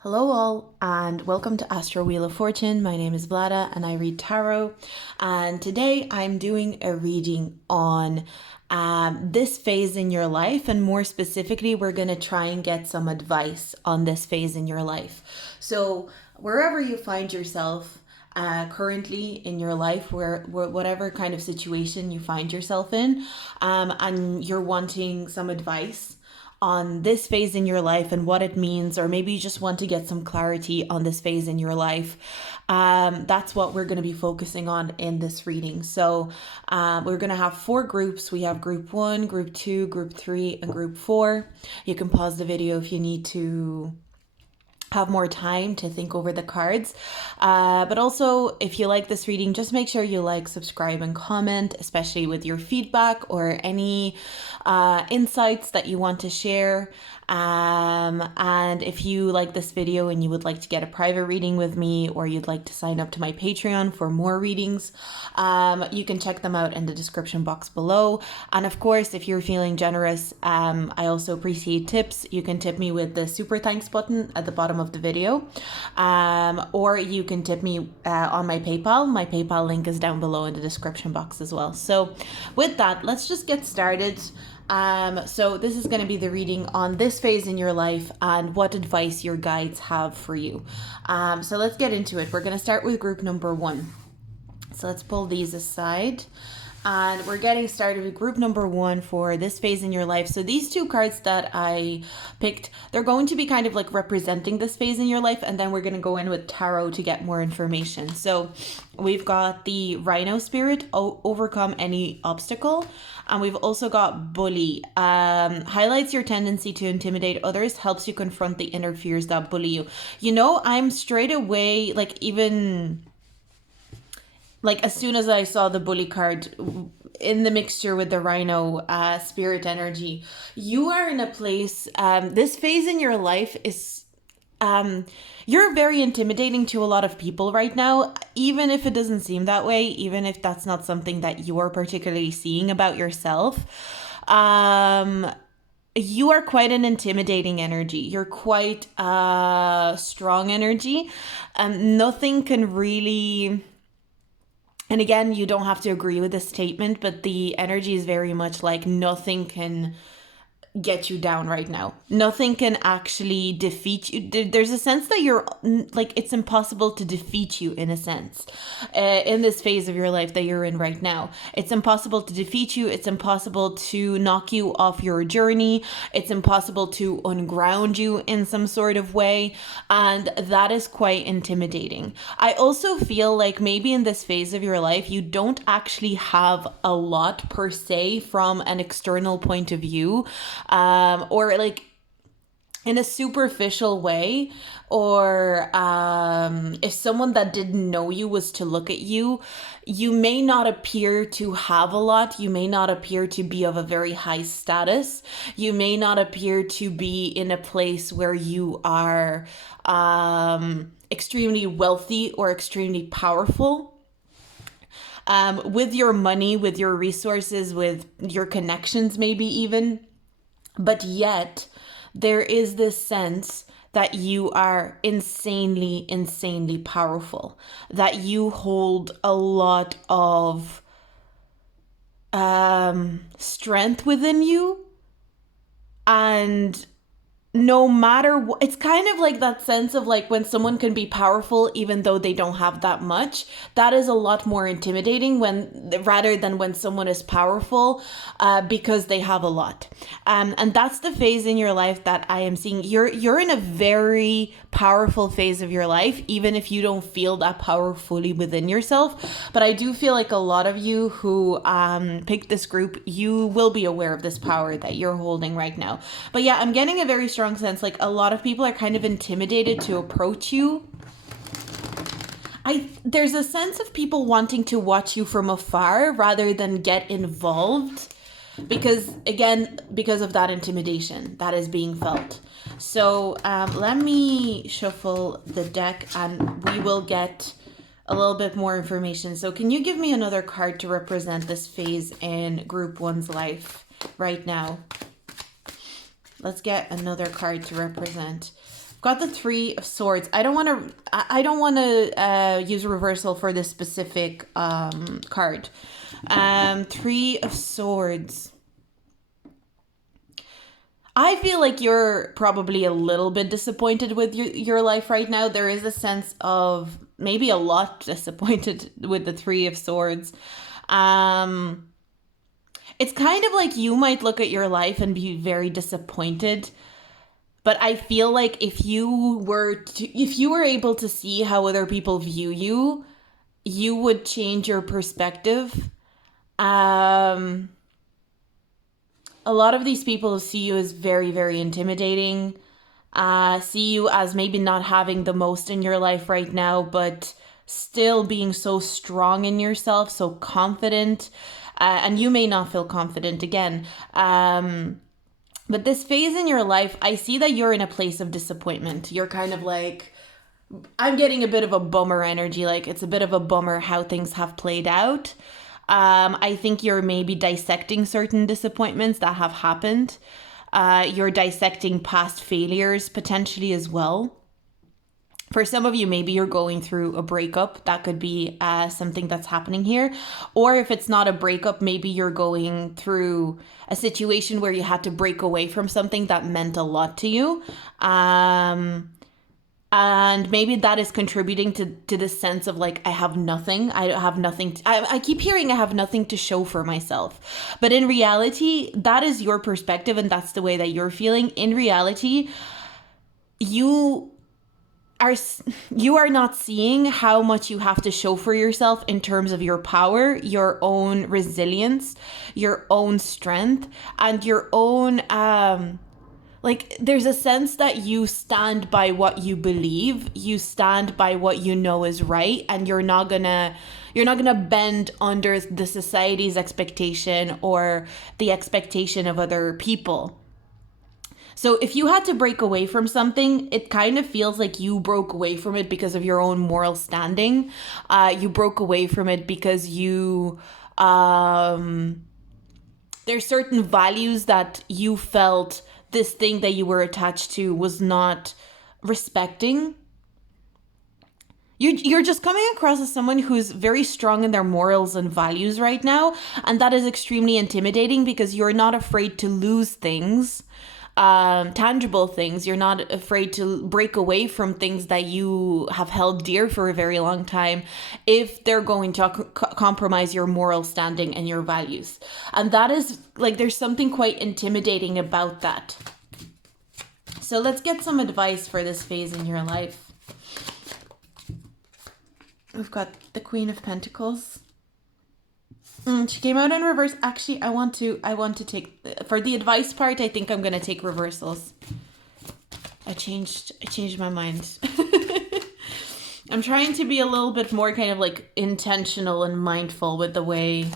Hello all and welcome to Astro Wheel of Fortune. My name is Vlada and I read tarot, and today I'm doing a reading on this phase in your life, and more specifically we're going to try and get some advice on this phase in your life. So wherever you find yourself currently in your life, where whatever kind of situation you find yourself in, and you're wanting some advice on this phase in your life and what it means, or maybe you just want to get some clarity on this phase in your life, that's what we're going to be focusing on in this reading. So we're going to have 4 groups. We have group 1, group 2, group 3, and group 4. You can pause the video if you need to have more time to think over the cards, but also if you like this reading, just make sure you like, subscribe, and comment, especially with your feedback or any insights that you want to share. And if you like this video and you would like to get a private reading with me, or you'd like to sign up to my Patreon for more readings, you can check them out in the description box below. And of course, if you're feeling generous, I also appreciate tips. You can tip me with the super thanks button at the bottom of the video, or you can tip me on my PayPal. My PayPal link is down below in the description box as well. So with that, let's just get started. So this is going to be the reading on this phase in your life and what advice your guides have for you. So let's get into it. We're going to start with group number 1. So let's pull these aside. And we're getting started with group number 1 for this phase in your life. So these 2 cards that I picked, they're going to be kind of like representing this phase in your life. And then we're going to go in with tarot to get more information. So we've got the Rhino Spirit, overcome any obstacle. And we've also got Bully, highlights your tendency to intimidate others, helps you confront the inner fears that bully you. You know, I'm straight away, like as soon as I saw the Bully card in the mixture with the Rhino spirit energy, you are in a place, this phase in your life is, you're very intimidating to a lot of people right now, even if it doesn't seem that way, even if that's not something that you're particularly seeing about yourself. You are quite an intimidating energy. You're quite strong energy. Nothing can really... And again, you don't have to agree with this statement, but the energy is very much like nothing can get you down right now. Nothing can actually defeat you. There's a sense that you're like, it's impossible to defeat you in a sense, in this phase of your life that you're in right now. It's impossible to defeat you. It's impossible to knock you off your journey. It's impossible to unground you in some sort of way. And that is quite intimidating. I also feel like maybe in this phase of your life, you don't actually have a lot per se from an external point of view. Or like in a superficial way, or if someone that didn't know you was to look at you, you may not appear to have a lot. You may not appear to be of a very high status. You may not appear to be in a place where you are extremely wealthy or extremely powerful. With your money, with your resources, with your connections, maybe even. But yet, there is this sense that you are insanely, insanely powerful, that you hold a lot of strength within you. And no matter what, it's kind of like that sense of like when someone can be powerful even though they don't have that much. That is a lot more intimidating rather than when someone is powerful because they have a lot. And that's the phase in your life that I am seeing. You're in a very powerful phase of your life, even if you don't feel that power fully within yourself. But I do feel like a lot of you who picked this group, you will be aware of this power that you're holding right now. But yeah, I'm getting a very strong sense like a lot of people are kind of intimidated to approach you. There's a sense of people wanting to watch you from afar rather than get involved, because of that intimidation that is being felt. So let me shuffle the deck and we will get a little bit more information. So can you give me another card to represent this phase in group 1's life right now? Let's get another card to represent. I've got the Three of Swords. I don't want to use a reversal for this specific card. Three of Swords. I feel like you're probably a little bit disappointed with your life right now. There is a sense of maybe a lot disappointed with the Three of Swords. It's kind of like you might look at your life and be very disappointed. But I feel like if you were able to see how other people view you, you would change your perspective. A lot of these people see you as very, very intimidating. See you as maybe not having the most in your life right now, but still being so strong in yourself, so confident. And you may not feel confident again. But this phase in your life, I see that you're in a place of disappointment. You're kind of like, I'm getting a bit of a bummer energy. Like, it's a bit of a bummer how things have played out. I think you're maybe dissecting certain disappointments that have happened. You're dissecting past failures potentially as well. For some of you, maybe you're going through a breakup. That could be something that's happening here. Or if it's not a breakup, maybe you're going through a situation where you had to break away from something that meant a lot to you. And maybe that is contributing to this sense of like, I have nothing. I have nothing. I keep hearing I have nothing to show for myself. But in reality, that is your perspective and that's the way that you're feeling. In reality, you are not seeing how much you have to show for yourself in terms of your power, your own resilience, your own strength, and your own like there's a sense that you stand by what you believe, you stand by what you know is right, and you're not gonna bend under the society's expectation or the expectation of other people. So if you had to break away from something, it kind of feels like you broke away from it because of your own moral standing. You broke away from it because you there's certain values that you felt this thing that you were attached to was not respecting. You're just coming across as someone who's very strong in their morals and values right now. And that is extremely intimidating because you're not afraid to lose things. Tangible things. You're not afraid to break away from things that you have held dear for a very long time if they're going to compromise your moral standing and your values. And that is like, there's something quite intimidating about that. So let's get some advice for this phase in your life. We've got the Queen of Pentacles. She came out in reverse. Actually, I want to take, for the advice part, I think I'm going to take reversals. I changed my mind. I'm trying to be a little bit more kind of like intentional and mindful with the way.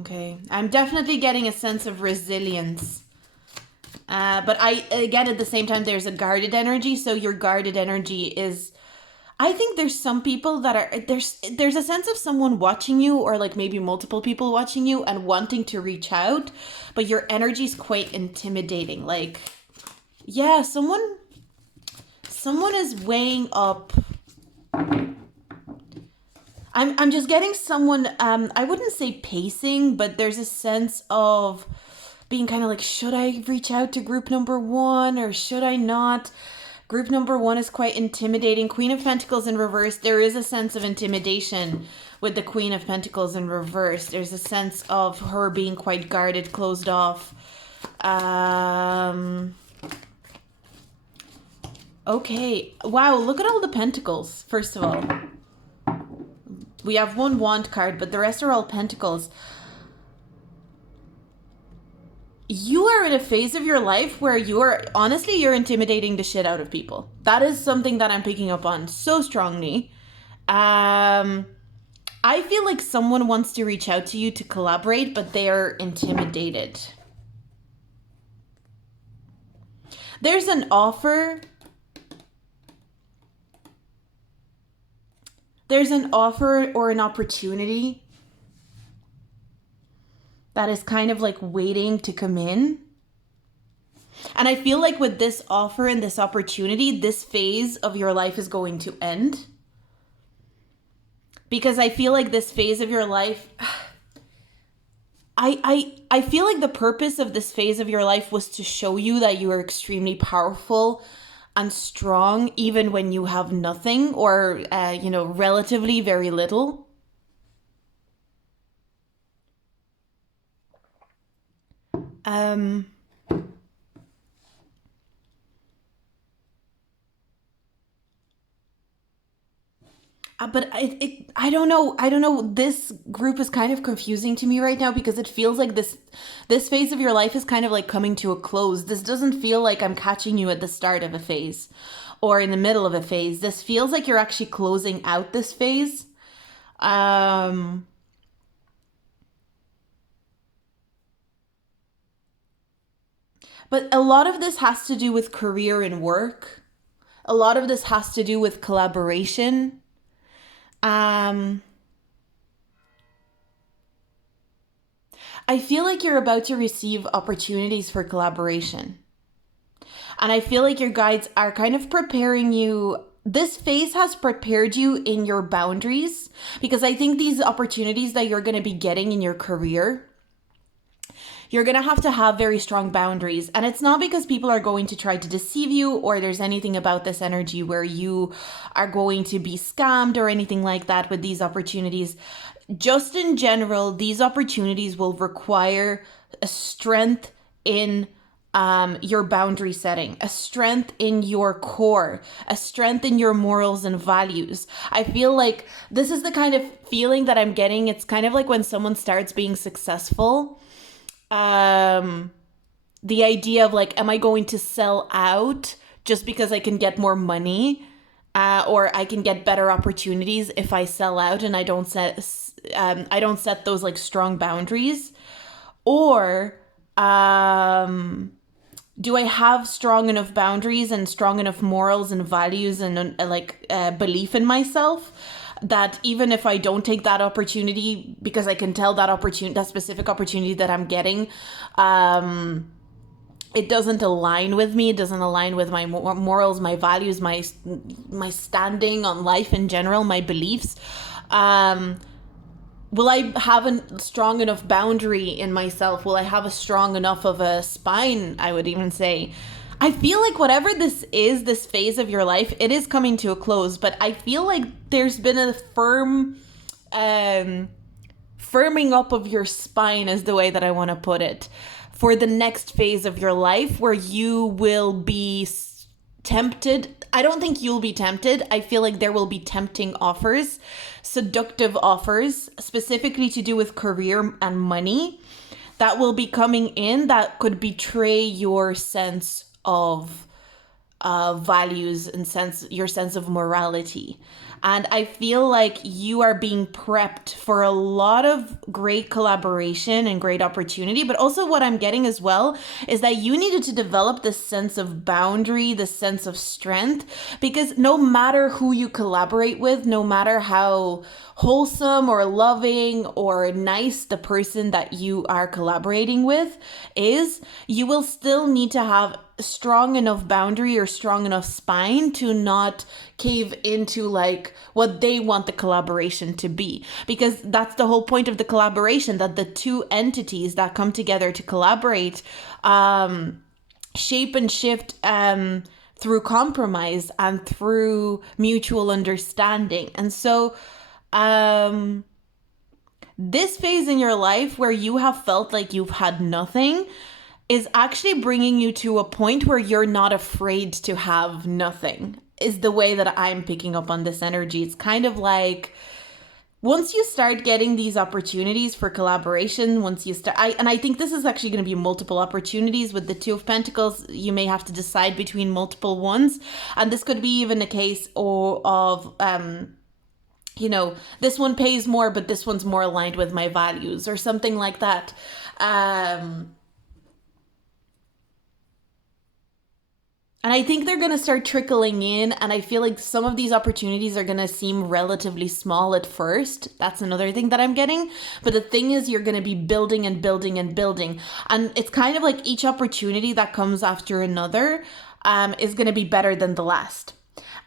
Okay. I'm definitely getting a sense of resilience. But again, at the same time, there's a guarded energy. So your guarded energy is, I think there's some people that are, there's a sense of someone watching you or like maybe multiple people watching you and wanting to reach out, but your energy is quite intimidating. Like, yeah, someone is weighing up. I'm just getting someone, I wouldn't say pacing, but there's a sense of being kind of like, should I reach out to group number one or should I not? Group number one is quite intimidating. Queen of Pentacles in reverse. There is a sense of intimidation with the Queen of Pentacles in reverse. There's a sense of her being quite guarded, closed off. Okay. Wow, look at all the pentacles, first of all. We have one wand card, but the rest are all pentacles. You are in a phase of your life where you're intimidating the shit out of people. That is something that I'm picking up on so strongly. I feel like someone wants to reach out to you to collaborate, but they are intimidated. There's an offer. There's an offer or an opportunity that is kind of like waiting to come in. And I feel like with this offer and this opportunity, this phase of your life is going to end. Because I feel like this phase of your life, I feel like the purpose of this phase of your life was to show you that you are extremely powerful and strong, even when you have nothing or, relatively very little. Um, but I don't know. I don't know. This group is kind of confusing to me right now because it feels like this phase of your life is kind of like coming to a close. This doesn't feel like I'm catching you at the start of a phase or in the middle of a phase. This feels like you're actually closing out this phase. Um, but a lot of this has to do with career and work. A lot of this has to do with collaboration. Um, I feel like you're about to receive opportunities for collaboration. And I feel like your guides are kind of preparing you. This phase has prepared you in your boundaries because I think these opportunities that you're going to be getting in your career, you're going to have very strong boundaries. And it's not because people are going to try to deceive you or there's anything about this energy where you are going to be scammed or anything like that with these opportunities. Just in general, these opportunities will require a strength in your boundary setting, a strength in your core, a strength in your morals and values. I feel like this is the kind of feeling that I'm getting. It's kind of like when someone starts being successful. The idea of like, am I going to sell out just because I can get more money? Or I can get better opportunities if I sell out and I don't set those like strong boundaries, or do I have strong enough boundaries and strong enough morals and values and belief in myself that even if I don't take that opportunity because I can tell that specific opportunity that I'm getting, it doesn't align with me. It doesn't align with my morals, my values, my standing on life in general, my beliefs. Will I have a strong enough boundary in myself? Will I have a strong enough of a spine, I would even say? I feel like whatever this is, this phase of your life, it is coming to a close. But I feel like there's been a firming up of your spine is the way that I want to put it, for the next phase of your life where you will be tempted. I don't think you'll be tempted. I feel like there will be tempting offers, seductive offers, specifically to do with career and money, that will be coming in that could betray your sense of values and your sense of morality. And I feel like you are being prepped for a lot of great collaboration and great opportunity. But also what I'm getting as well is that you needed to develop this sense of boundary, this sense of strength, because no matter who you collaborate with, no matter how wholesome or loving or nice the person that you are collaborating with is, you will still need to have strong enough boundary or strong enough spine to not cave into like what they want the collaboration to be, because that's the whole point of the collaboration, that the two entities that come together to collaborate shape and shift through compromise and through mutual understanding. And so this phase in your life where you have felt like you've had nothing is actually bringing you to a point where you're not afraid to have nothing, is the way that I'm picking up on this energy. It's kind of like once you start getting these opportunities for collaboration, and I think this is actually going to be multiple opportunities with the Two of Pentacles. You may have to decide between multiple ones. And this could be even a case of this one pays more, but this one's more aligned with my values or something like that. And I think they're going to start trickling in. And I feel like some of these opportunities are going to seem relatively small at first. That's another thing that I'm getting. But the thing is, you're going to be building and building and building. And it's kind of like each opportunity that comes after another is going to be better than the last.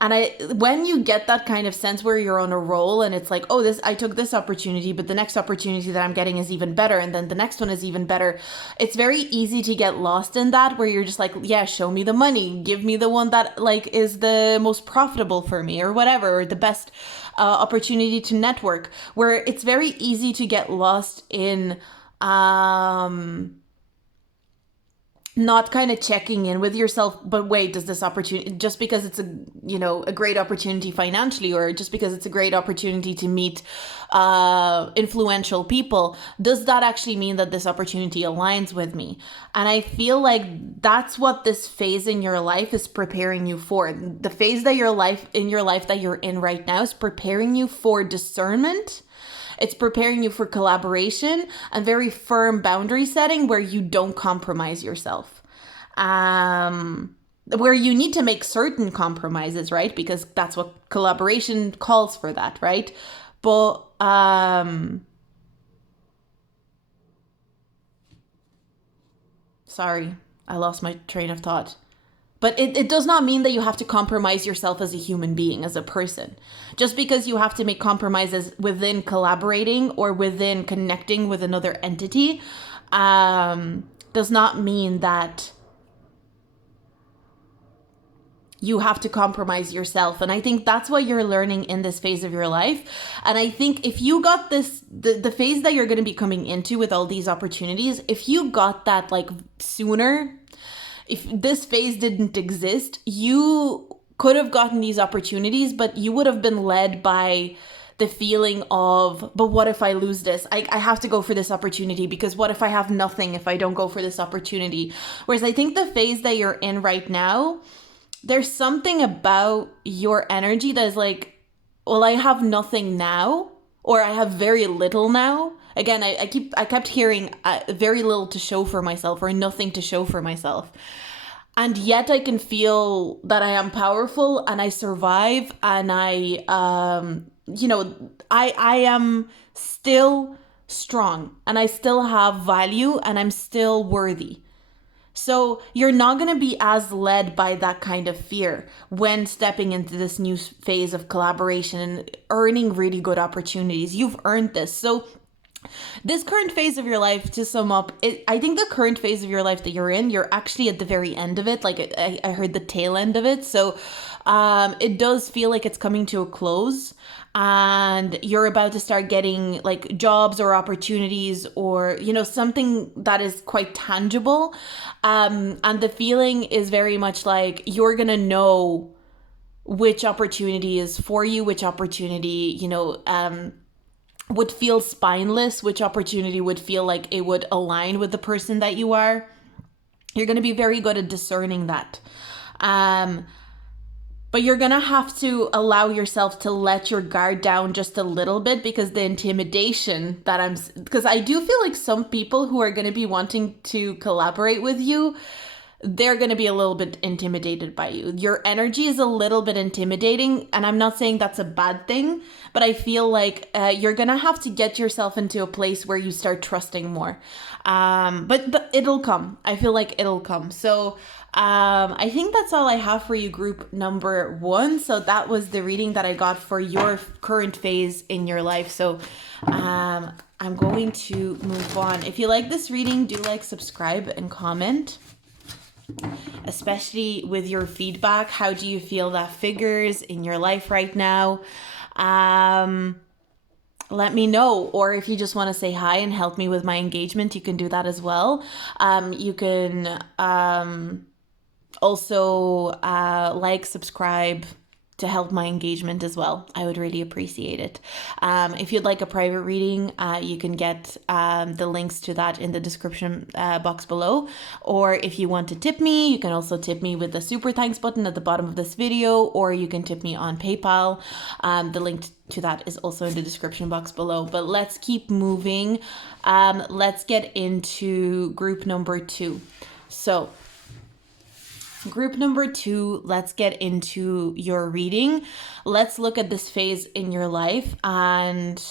And when you get that kind of sense where you're on a roll and it's like, oh, I took this opportunity, but the next opportunity that I'm getting is even better. And then the next one is even better. It's very easy to get lost in that, where you're just like, yeah, show me the money, give me the one that like is the most profitable for me or whatever, or the best opportunity to network, where it's very easy to get lost in, not kind of checking in with yourself. But wait, does this opportunity, just because it's a great opportunity financially, or just because it's a great opportunity to meet influential people, does that actually mean that this opportunity aligns with me? And I feel like that's what this phase in your life is preparing you for. The phase that your life that you're in right now is preparing you for discernment. It's preparing you for collaboration and very firm boundary setting, where you don't compromise yourself. Where you need to make certain compromises, right? Because that's what collaboration calls for, that, right? But sorry, I lost my train of thought. But it does not mean that you have to compromise yourself as a human being, as a person. Just because you have to make compromises within collaborating or within connecting with another entity, does not mean that you have to compromise yourself. And I think that's what you're learning in this phase of your life. And I think if you got this, the phase that you're going to be coming into with all these opportunities, if you got that like sooner, if this phase didn't exist, you could have gotten these opportunities, but you would have been led by the feeling of, but what if I lose this? I have to go for this opportunity, because what if I have nothing if I don't go for this opportunity? Whereas I think the phase that you're in right now, there's something about your energy that is like, well, I have nothing now, or I have very little now. Again, I kept hearing very little to show for myself, or nothing to show for myself. And yet I can feel that I am powerful and I survive, and I am still strong, and I still have value, and I'm still worthy. So you're not going to be as led by that kind of fear when stepping into this new phase of collaboration and earning really good opportunities. You've earned this. So this current phase of your life, to sum up, I think the current phase of your life that you're in, you're actually at the very end of it. Like I heard the tail end of it. So it does feel like it's coming to a close, and you're about to start getting like jobs or opportunities, or something that is quite tangible. And the feeling is very much like you're gonna know which opportunity is for you, which opportunity would feel spineless, which opportunity would feel like it would align with the person that you are. You're going to be very good at discerning that. But you're going to have to allow yourself to let your guard down just a little bit, because the intimidation because I do feel like some people who are going to be wanting to collaborate with you, they're going to be a little bit intimidated by you. Your energy is a little bit intimidating, and I'm not saying that's a bad thing, but I feel like you're going to have to get yourself into a place where you start trusting more. But it'll come. I feel like it'll come. So I think that's all I have for you, group number 1. So that was the reading that I got for your current phase in your life. So I'm going to move on. If you like this reading, do like, subscribe, and comment. Especially with your feedback. How do you feel that figures in your life right now? Let me know. Or if you just want to say hi and help me with my engagement, you can do that as well. You can also like, subscribe to help my engagement as well. I would really appreciate it. If you'd like a private reading, you can get the links to that in the description box below. Or if you want to tip me, you can also tip me with the super thanks button at the bottom of this video, or you can tip me on PayPal. The link to that is also in the description box below. But let's keep moving. Let's get into group number 2. So Group number 2, let's get into your reading. Let's look at this phase in your life and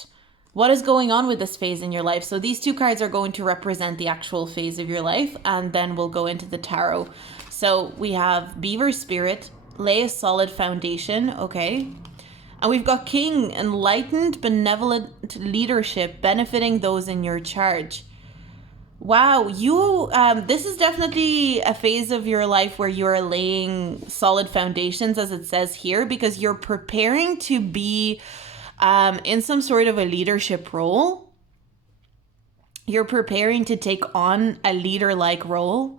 what is going on with this phase in your life. So these 2 cards are going to represent the actual phase of your life, and then we'll go into the tarot. So we have Beaver Spirit, lay a solid foundation, okay? And we've got King, enlightened, benevolent leadership, benefiting those in your charge. Wow, this is definitely a phase of your life where you're laying solid foundations, as it says here, because you're preparing to be in some sort of a leadership role. You're preparing to take on a leader-like role.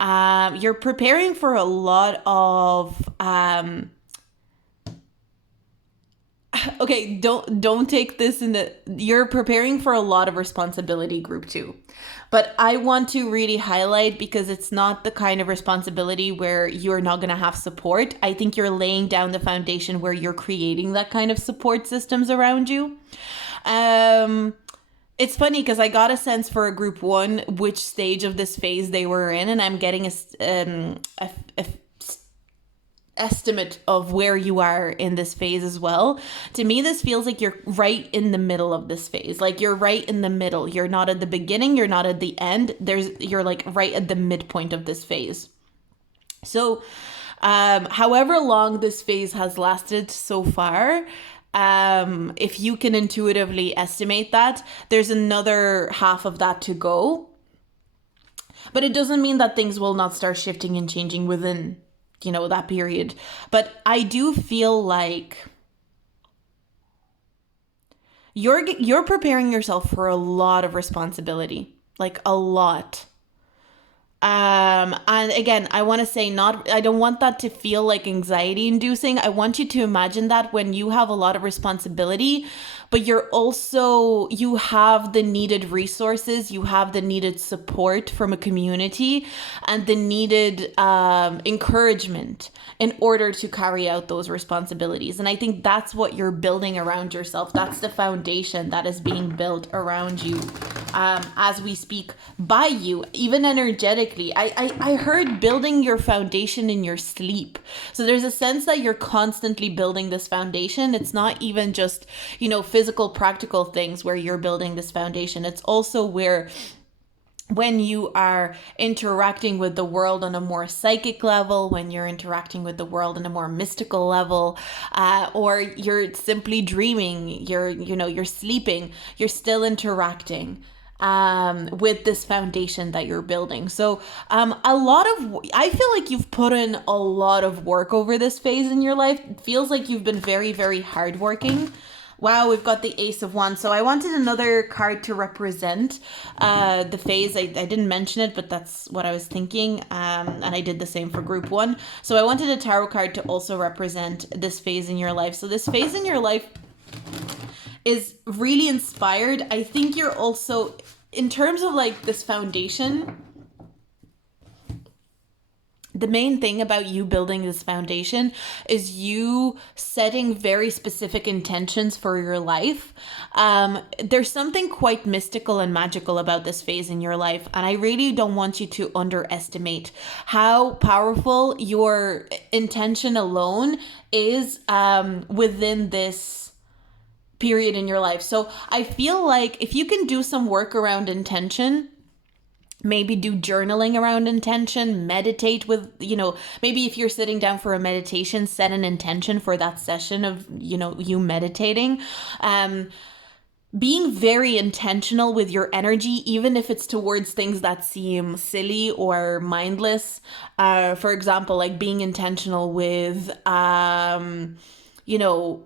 You're preparing for a lot of okay, don't take this in the, you're preparing for a lot of responsibility, group 2. But I want to really highlight, because it's not the kind of responsibility where you're not going to have support. I think you're laying down the foundation where you're creating that kind of support systems around you. It's funny because I got a sense for a group 1 which stage of this phase they were in, and I'm getting a estimate of where you are in this phase as well. To me, this feels like you're right in the middle of this phase. Like you're right in the middle. You're not at the beginning, you're not at the end. You're like right at the midpoint of this phase. So however long this phase has lasted so far, if you can intuitively estimate that, there's another half of that to go. But it doesn't mean that things will not start shifting and changing within that period. But I do feel like you're preparing yourself for a lot of responsibility, like a lot. And again, I want to say I don't want that to feel like anxiety inducing. I want you to imagine that when you have a lot of responsibility, but you have the needed resources, you have the needed support from a community and the needed encouragement in order to carry out those responsibilities. And I think that's what you're building around yourself. That's the foundation that is being built around you as we speak by you, even energetically. I heard building your foundation in your sleep. So there's a sense that you're constantly building this foundation. It's not even just, physical, practical things where you're building this foundation. It's also where when you are interacting with the world on a more psychic level, when you're interacting with the world on a more mystical level, or you're simply dreaming, you're sleeping, you're still interacting with this foundation that you're building. So I feel like you've put in a lot of work over this phase in your life. It feels like you've been very, very hardworking. Wow, we've got the Ace of Wands. So I wanted another card to represent the phase. I didn't mention it, but that's what I was thinking. And I did the same for group 1. So I wanted a tarot card to also represent this phase in your life. So this phase in your life is really inspired. I think you're also, in terms of like this foundation, the main thing about you building this foundation is you setting very specific intentions for your life. There's something quite mystical and magical about this phase in your life. And I really don't want you to underestimate how powerful your intention alone is within this period in your life. So I feel like if you can do some work around intention, maybe do journaling around intention, meditate with, maybe if you're sitting down for a meditation, set an intention for that session of, you meditating. Being very intentional with your energy, even if it's towards things that seem silly or mindless. For example, like being intentional with,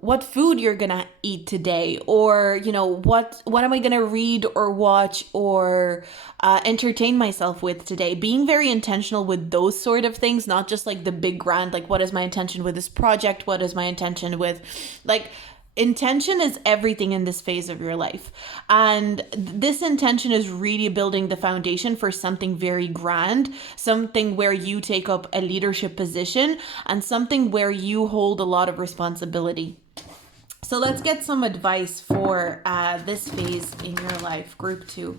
what food you're gonna eat today, or what am I gonna read or watch or entertain myself with today. Being very intentional with those sort of things, not just like the big grand, like what is my intention with this project, what is my intention with, like, intention is everything in this phase of your life. And this intention is really building the foundation for something very grand, something where you take up a leadership position, and something where you hold a lot of responsibility. So let's get some advice for this phase in your life, group 2.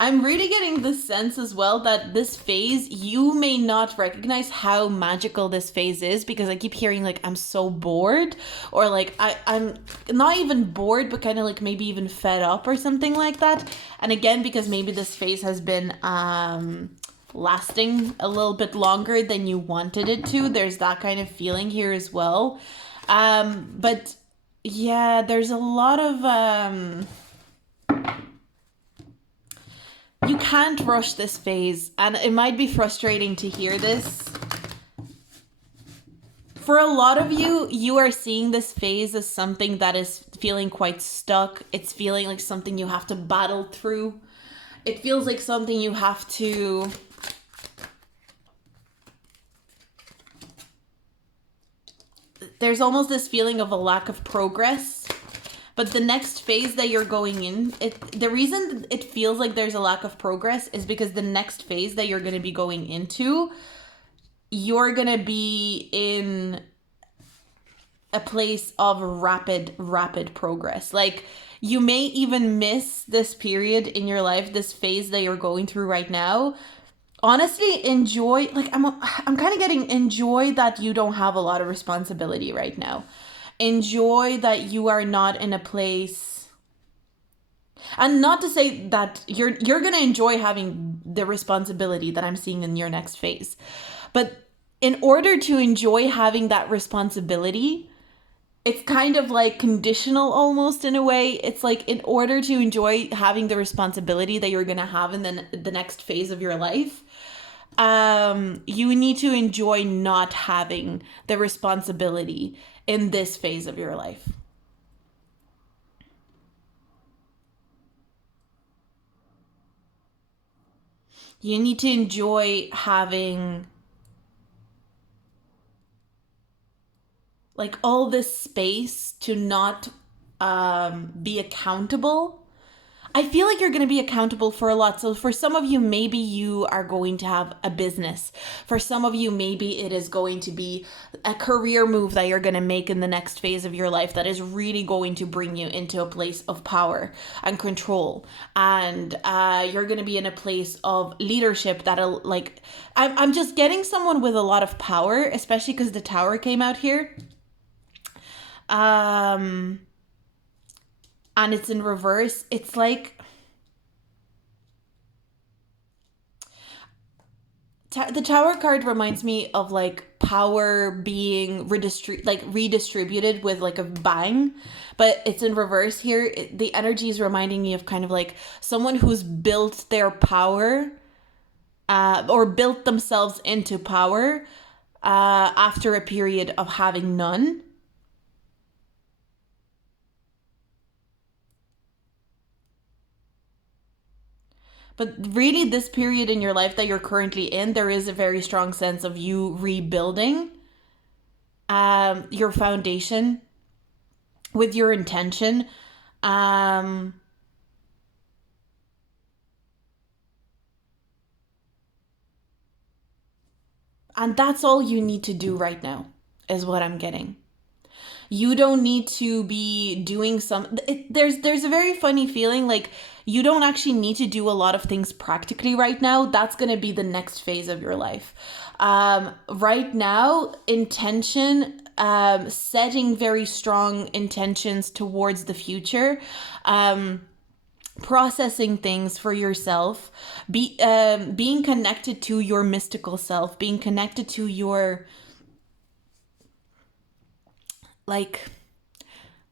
I'm really getting the sense as well that this phase, you may not recognize how magical this phase is, because I keep hearing like, I'm so bored, or like I'm not even bored, but kind of like maybe even fed up or something like that. And again, because maybe this phase has been lasting a little bit longer than you wanted it to, there's that kind of feeling here as well. But yeah, there's a lot of you can't rush this phase, and it might be frustrating to hear this. For a lot of you, you are seeing this phase as something that is feeling quite stuck. It's feeling like something you have to battle through. It feels like something you have to... There's almost this feeling of a lack of progress. But the next phase that you're going in, the reason it feels like there's a lack of progress is because the next phase that you're going to be going into, you're going to be in a place of rapid progress. Like, you may even miss this period in your life, this phase that you're going through right now. Honestly, enjoy, like, I'm kind of getting, enjoy that you don't have a lot of responsibility right now. Enjoy that you are not in a place, and not to say that you're going to enjoy having the responsibility that I'm seeing in your next phase, but in order to enjoy having that responsibility, it's kind of like conditional almost in a way. It's like, in order to enjoy having the responsibility that you're going to have in the next phase of your life, you need to enjoy not having the responsibility in this phase of your life. You need to enjoy having like all this space to not be accountable. I feel like you're going to be accountable for a lot. So for some of you, maybe you are going to have a business. For some of you, maybe it is going to be a career move that you're going to make in the next phase of your life that is really going to bring you into a place of power and control. And you're going to be in a place of leadership that'll, like, I'm just getting someone with a lot of power, especially because the Tower came out here. And it's in reverse. It's like the Tower card reminds me of like power being redistributed with like a bang, but it's in reverse here. The energy is reminding me of kind of like someone who's built their power or built themselves into power after a period of having none. But really, this period in your life that you're currently in, there is a very strong sense of you rebuilding your foundation with your intention. And that's all you need to do right now, is what I'm getting. You don't need to be doing there's a very funny feeling like you don't actually need to do a lot of things practically right now. That's going to be the next phase of your life. Right now, intention, setting very strong intentions towards the future, processing things for yourself, being connected to your mystical self, being connected to your, like,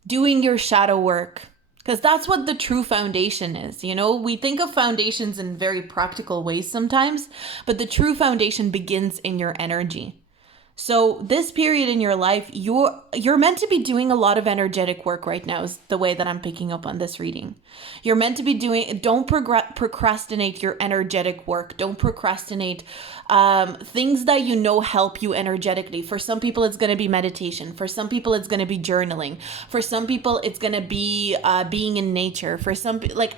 doing your shadow work, because that's what the true foundation is. You know, we think of foundations in very practical ways sometimes, but the true foundation begins in your energy. So this period in your life, you're meant to be doing a lot of energetic work right now, is the way that I'm picking up on this reading. You're meant to be don't procrastinate your energetic work. Don't procrastinate things that you know help you energetically. For some people, it's going to be meditation. For some people, it's going to be journaling. For some people, it's going to be being in nature. For some, like,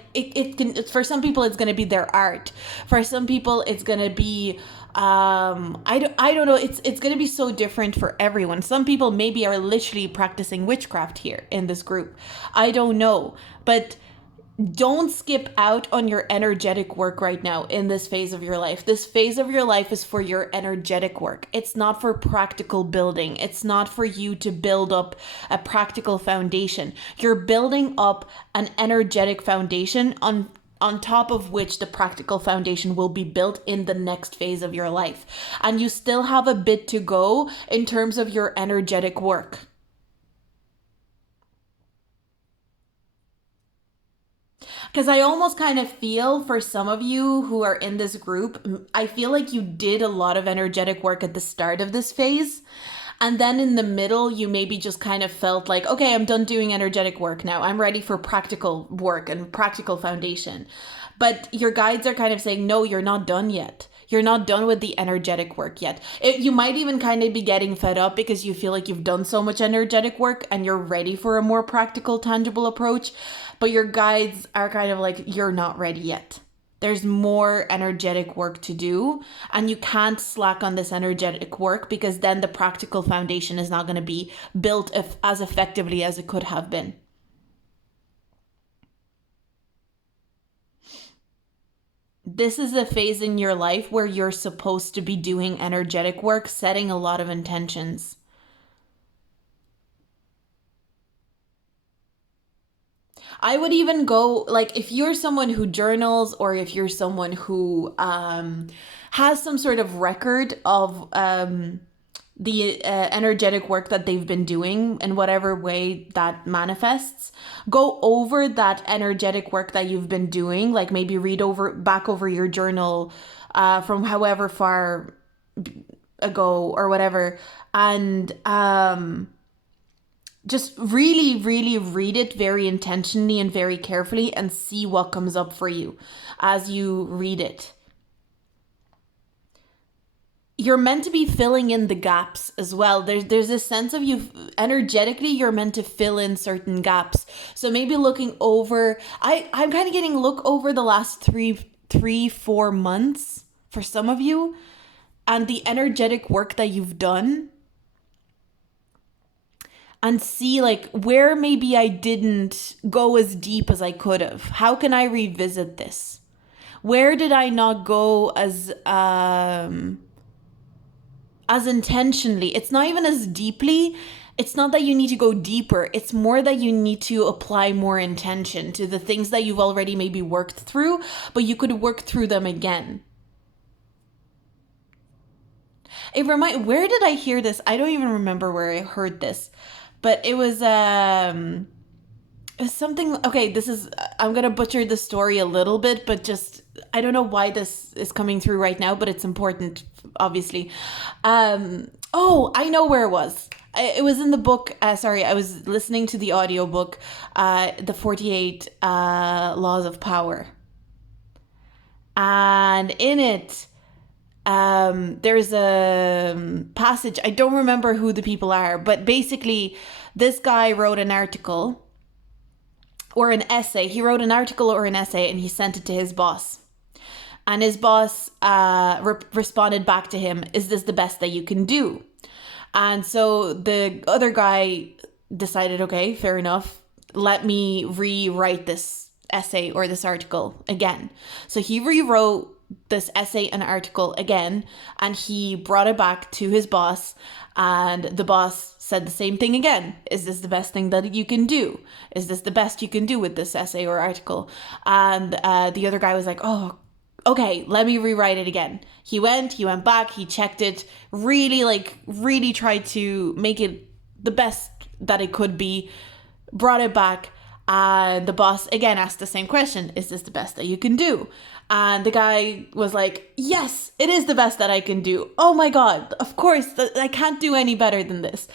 for some people, it's going to be their art. For some people, it's going to be I don't know, it's going to be so different for everyone. Some people maybe are literally practicing witchcraft here in this group. I don't know, but don't skip out on your energetic work right now in this phase of your life. This phase of your life is for your energetic work. It's not for practical building. It's not for you to build up a practical foundation. You're building up an energetic foundation on top of which the practical foundation will be built in the next phase of your life. And you still have a bit to go in terms of your energetic work. Because I almost kind of feel for some of you who are in this group, I feel like you did a lot of energetic work at the start of this phase. And then in the middle, you maybe just kind of felt like, okay, I'm done doing energetic work now. I'm ready for practical work and practical foundation. But your guides are kind of saying, no, you're not done yet. You're not done with the energetic work yet. You might even kind of be getting fed up because you feel like you've done so much energetic work and you're ready for a more practical, tangible approach. But your guides are kind of like, you're not ready yet. There's more energetic work to do, and you can't slack on this energetic work because then the practical foundation is not going to be built as effectively as it could have been. This is a phase in your life where you're supposed to be doing energetic work, setting a lot of intentions. I would even go, like, if you're someone who journals or if you're someone who has some sort of record of the energetic work that they've been doing in whatever way that manifests, go over that energetic work that you've been doing, like maybe read back over your journal from however far ago or whatever, and just really, really read it very intentionally and very carefully and see what comes up for you as you read it. You're meant to be filling in the gaps as well. There's a sense of you energetically, you're meant to fill in certain gaps. So maybe looking over, I'm kind of getting look over the last 4 months for some of you and the energetic work that you've done, and see like where maybe I didn't go as deep as I could have. How can I revisit this? Where did I not go as intentionally? It's not even as deeply. It's not that you need to go deeper. It's more that you need to apply more intention to the things that you've already maybe worked through, but you could work through them again. Where did I hear this? I don't even remember where I heard this. But it was something, okay, I'm going to butcher the story a little bit, but just, I don't know why this is coming through right now, but it's important, obviously. I know where it was. It was in the book, I was listening to the audiobook, The 48 Laws of Power. And in it, there's a passage, I don't remember who the people are, but basically this guy wrote an article or an essay. He wrote an article or an essay and he sent it to his boss. And his boss responded back to him, is this the best that you can do? And so the other guy decided, okay, fair enough. Let me rewrite this essay or this article again. So he rewrote this essay and article again, and he brought it back to his boss, and the boss said the same thing again. Is this the best thing that you can do? Is this the best you can do with this essay or article? And the other guy was like, oh, okay, let me rewrite it again. He went back, he checked it, really tried to make it the best that it could be, brought it back, and the boss again asked the same question, is this the best that you can do? And the guy was like, yes, it is the best that I can do. Oh my God, of course, I can't do any better than this.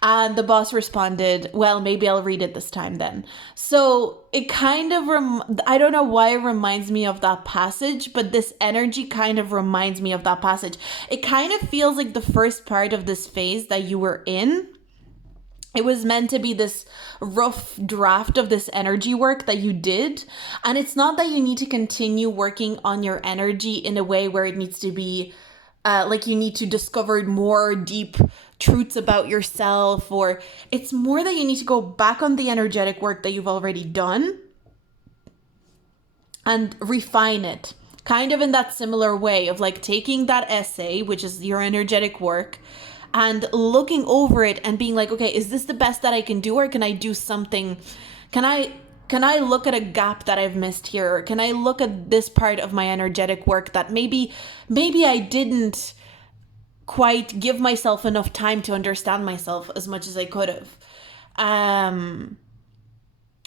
And the boss responded, well, maybe I'll read it this time then. So it kind of, I don't know why it reminds me of that passage, but this energy kind of reminds me of that passage. It kind of feels like the first part of this phase that you were in, it was meant to be this rough draft of this energy work that you did. And it's not that you need to continue working on your energy in a way where it needs to be like you need to discover more deep truths about yourself, or it's more that you need to go back on the energetic work that you've already done and refine it. Kind of in that similar way of like taking that essay, which is your energetic work, and looking over it and being like, okay, is this the best that I can do, or can I do something? Can I look at a gap that I've missed here? Or can I look at this part of my energetic work that maybe I didn't quite give myself enough time to understand myself as much as I could have.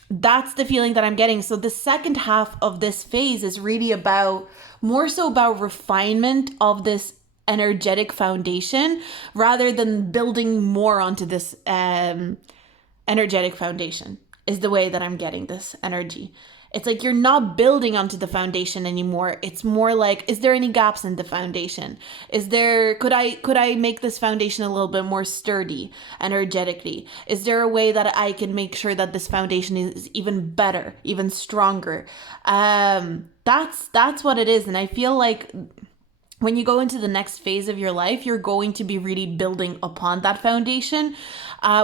That's the feeling that I'm getting. So the second half of this phase is really about, more so about refinement of this energetic foundation rather than building more onto this energetic foundation, is the way that I'm getting this energy. It's like you're not building onto the foundation anymore. It's more like, is there any gaps in the foundation? Is there, could I make this foundation a little bit more sturdy energetically? Is there a way that I can make sure that this foundation is even better, even stronger? That's what it is. And I feel like when you go into the next phase of your life, you're going to be really building upon that foundation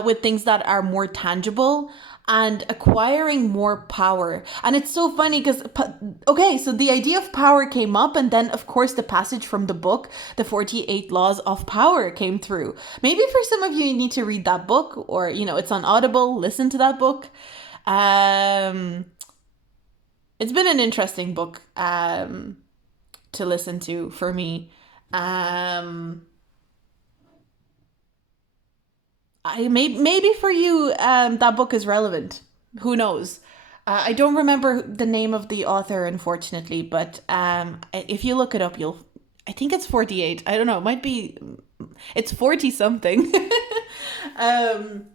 with things that are more tangible and acquiring more power. And it's so funny because, okay, so the idea of power came up, and then, of course, the passage from the book, The 48 Laws of Power, came through. Maybe for some of you, you need to read that book, or, it's on Audible, listen to that book. It's been an interesting book to listen to for me. Maybe for you, that book is relevant. Who knows? I don't remember the name of the author, unfortunately, but if you look it up, you'll. I think it's 48. I don't know. It might be. It's 40 something. um,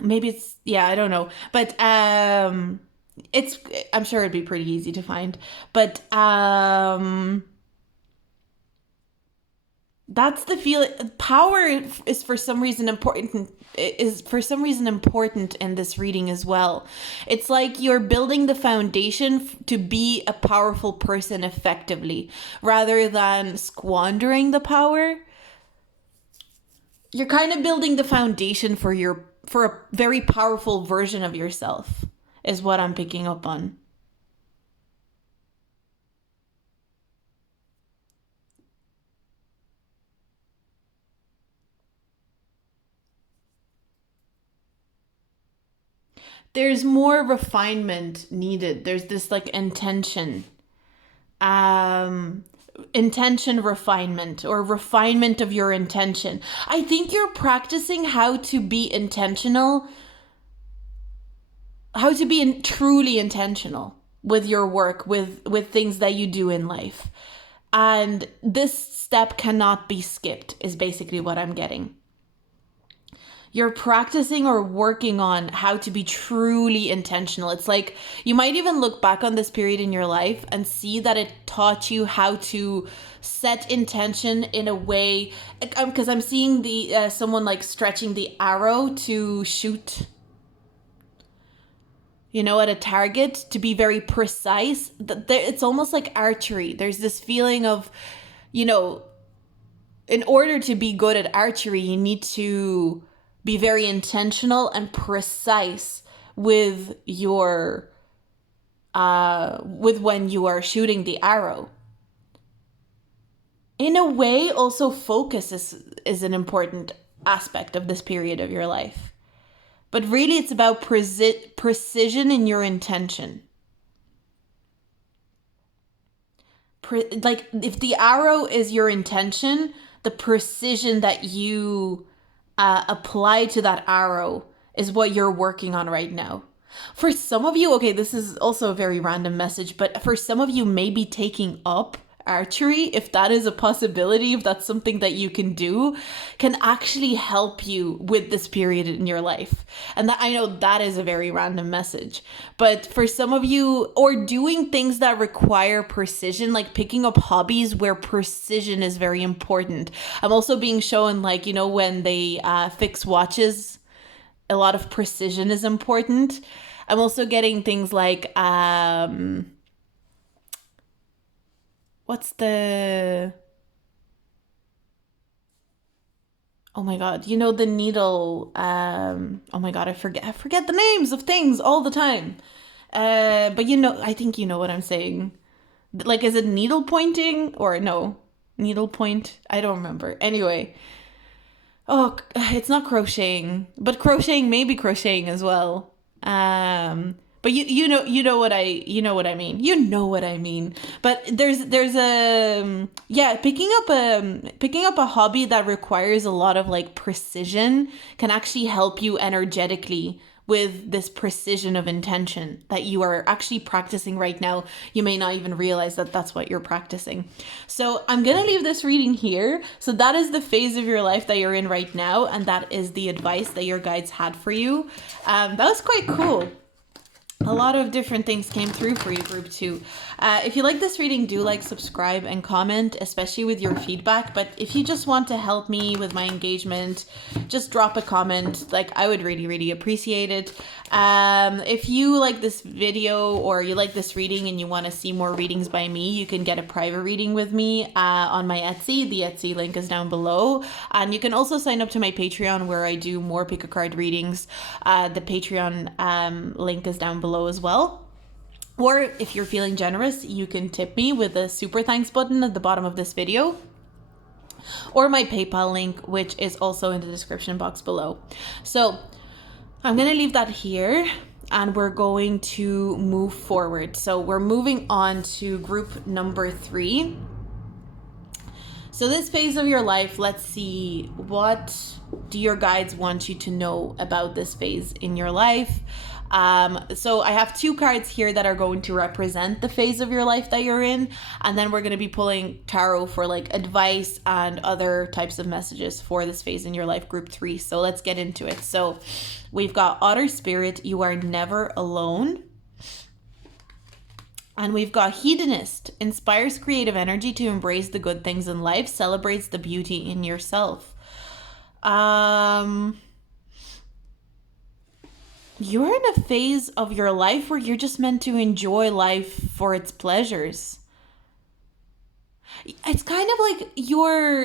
Maybe it's, yeah. I don't know, but it's. I'm sure it'd be pretty easy to find, but that's the feeling. Power is for some reason important, in this reading as well. It's like you're building the foundation to be a powerful person effectively rather than squandering the power. You're kind of building the foundation for a very powerful version of yourself, is what I'm picking up on. There's more refinement needed. There's this like um intention refinement, or refinement of your intention. I think you're practicing how to be intentional, truly intentional with your work, with things that you do in life. And this step cannot be skipped, is basically what I'm getting. You're practicing or working on how to be truly intentional. It's like you might even look back on this period in your life and see that it taught you how to set intention in a way, because I'm seeing the someone like stretching the arrow to shoot, at a target, to be very precise. It's almost like archery. There's this feeling of, in order to be good at archery, you need to be very intentional and precise with your with when you are shooting the arrow. In a way, also focus is an important aspect of this period of your life. But really, it's about precision in your intention. Like, if the arrow is your intention, the precision that you apply to that arrow is what you're working on right now. For some of you, okay, this is also a very random message, but for some of you, maybe taking up archery, if that is a possibility, if that's something that you can do, can actually help you with this period in your life. And that, I know that is a very random message, but for some of you, or doing things that require precision, like picking up hobbies where precision is very important. I'm also being shown, like, when they fix watches, a lot of precision is important. I'm also getting things like what's the, oh my god, the needle, oh my god, I forget the names of things all the time. But I think you know what I'm saying. Like, is it needle pointing or no? Needle point? I don't remember. Anyway. Oh, it's not crocheting, but crocheting, maybe crocheting as well. But you know what I mean. You know what I mean. But there's a yeah, picking up a hobby that requires a lot of like precision can actually help you energetically with this precision of intention that you are actually practicing right now. You may not even realize that that's what you're practicing. So I'm going to leave this reading here. So that is the phase of your life that you're in right now. And that is the advice that your guides had for you. That was quite cool. A lot of different things came through for you, group 2. If you like this reading, do like, subscribe, and comment, especially with your feedback. But if you just want to help me with my engagement, just drop a comment. Like, I would really, really appreciate it. If you like this video or you like this reading and you want to see more readings by me, you can get a private reading with me on my Etsy. The Etsy link is down below. And you can also sign up to my Patreon where I do more pick a card readings. The Patreon link is down below as well. Or if you're feeling generous, you can tip me with a super thanks button at the bottom of this video, or my PayPal link, which is also in the description box below. So I'm going to leave that here and we're going to move forward. So we're moving on to group number 3. So this phase of your life, let's see, what do your guides want you to know about this phase in your life? So I have 2 cards here that are going to represent the phase of your life that you're in, and then we're going to be pulling tarot for like advice and other types of messages for this phase in your life, group 3. So let's get into it. So we've got Otter Spirit, you are never alone. And we've got Hedonist, inspires creative energy to embrace the good things in life, celebrates the beauty in yourself. You're in a phase of your life where you're just meant to enjoy life for its pleasures. It's kind of like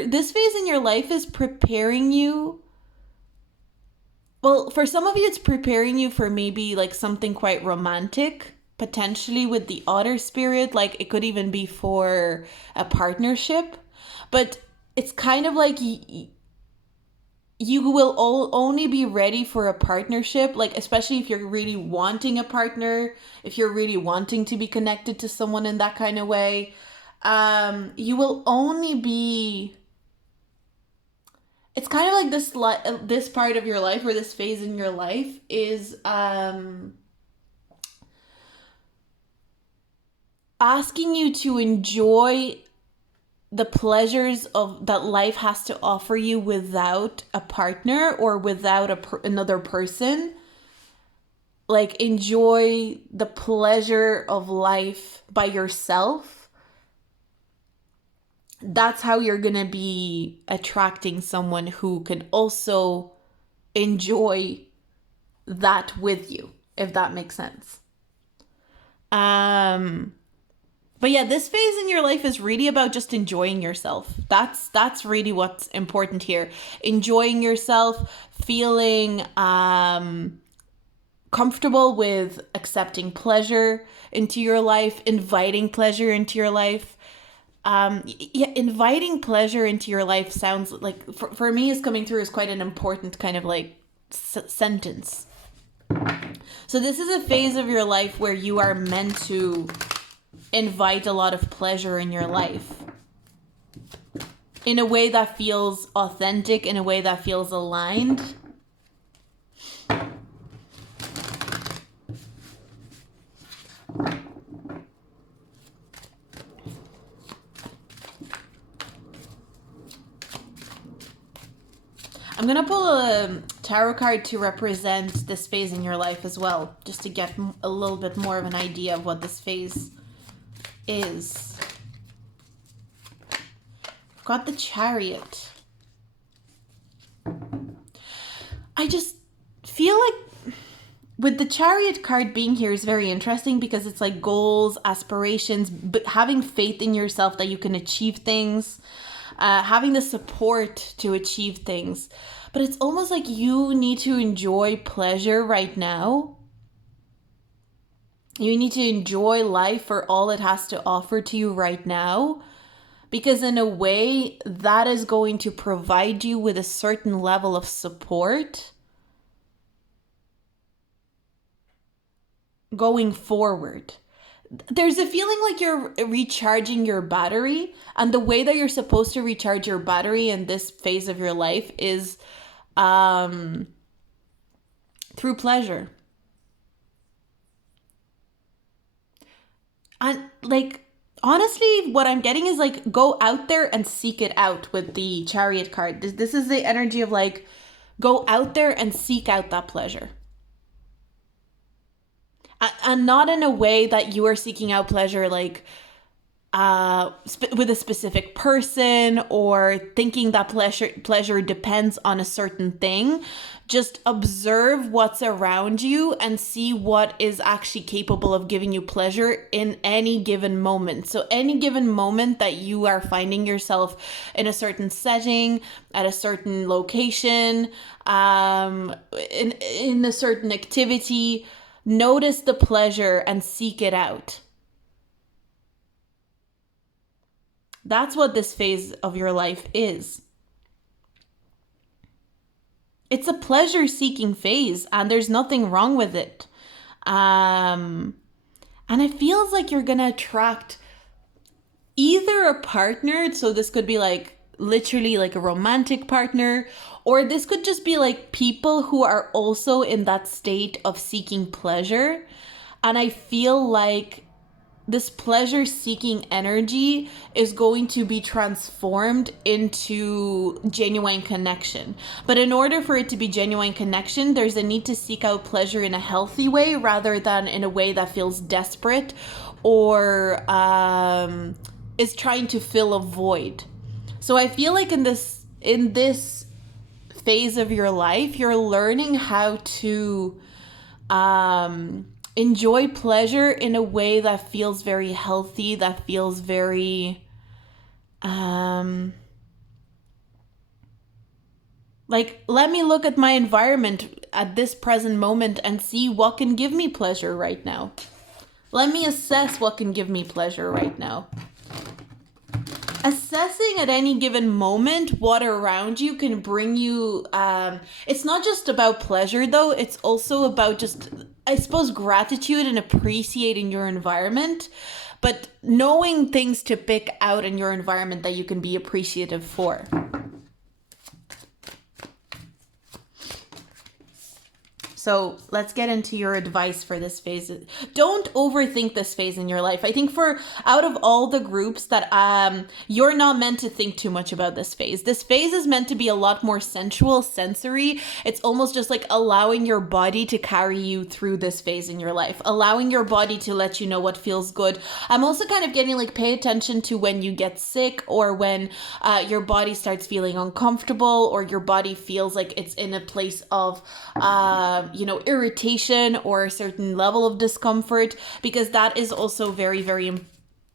this phase in your life is preparing you. Well, for some of you, it's preparing you for maybe like something quite romantic, potentially with the Otter Spirit. Like it could even be for a partnership, but it's kind of like you will only be ready for a partnership, like especially if you're really wanting a partner, if you're really wanting to be connected to someone in that kind of way. You will only be, it's kind of like this part of your life, or this phase in your life is asking you to enjoy the pleasures of that life has to offer you without a partner or without another person. Like, enjoy the pleasure of life by yourself. That's how you're gonna be attracting someone who can also enjoy that with you, if that makes sense. But yeah, this phase in your life is really about just enjoying yourself. That's really what's important here. Enjoying yourself, feeling comfortable with accepting pleasure into your life, inviting pleasure into your life. Inviting pleasure into your life sounds like, for me, is coming through as quite an important kind of like sentence. So this is a phase of your life where you are meant to invite a lot of pleasure in your life in a way that feels authentic, in a way that feels aligned. I'm going to pull a tarot card to represent this phase in your life as well, just to get a little bit more of an idea of what this phase is. I've got the Chariot. I just feel like with the Chariot card being here is very interesting because it's like goals, aspirations, but having faith in yourself that you can achieve things, having the support to achieve things. But it's almost like you need to enjoy pleasure right now. You need to enjoy life for all it has to offer to you right now. Because in a way, that is going to provide you with a certain level of support going forward. There's a feeling like you're recharging your battery, and the way that you're supposed to recharge your battery in this phase of your life is through pleasure. And like, honestly, what I'm getting is like, go out there and seek it out with the Chariot card. This is the energy of like, go out there and seek out that pleasure. And not in a way that you are seeking out pleasure like with a specific person, or thinking that pleasure depends on a certain thing. Just observe what's around you and see what is actually capable of giving you pleasure in any given moment. So any given moment that you are finding yourself in a certain setting, at a certain location, in a certain activity, notice the pleasure and seek it out. That's what this phase of your life is. It's a pleasure-seeking phase, and there's nothing wrong with it. And it feels like you're gonna attract either a partner, so this could be like literally like a romantic partner, or this could just be like people who are also in that state of seeking pleasure. And I feel like this pleasure-seeking energy is going to be transformed into genuine connection. But in order for it to be genuine connection, there's a need to seek out pleasure in a healthy way rather than in a way that feels desperate or is trying to fill a void. So I feel like in this phase of your life, you're learning how to enjoy pleasure in a way that feels very healthy, that feels very like, let me look at my environment at this present moment and see what can give me pleasure right now. Let me assess what can give me pleasure right now. Assessing at any given moment what around you can bring you, it's not just about pleasure though, it's also about just, I suppose, gratitude and appreciating your environment, but knowing things to pick out in your environment that you can be appreciative for. So let's get into your advice for this phase. Don't overthink this phase in your life. I think out of all the groups that you're not meant to think too much about this phase. This phase is meant to be a lot more sensual, sensory. It's almost just like allowing your body to carry you through this phase in your life. Allowing your body to let you know what feels good. I'm also kind of getting like, pay attention to when you get sick, or when your body starts feeling uncomfortable, or your body feels like it's in a place of irritation or a certain level of discomfort, because that is also very, very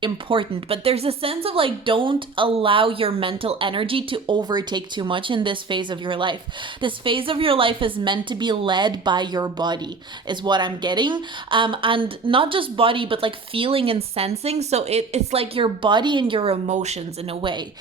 important. But there's a sense of like, don't allow your mental energy to overtake too much in this phase of your life. This phase of your life is meant to be led by your body, is what I'm getting. And not just body, but like feeling and sensing. So it's like your body and your emotions in a way.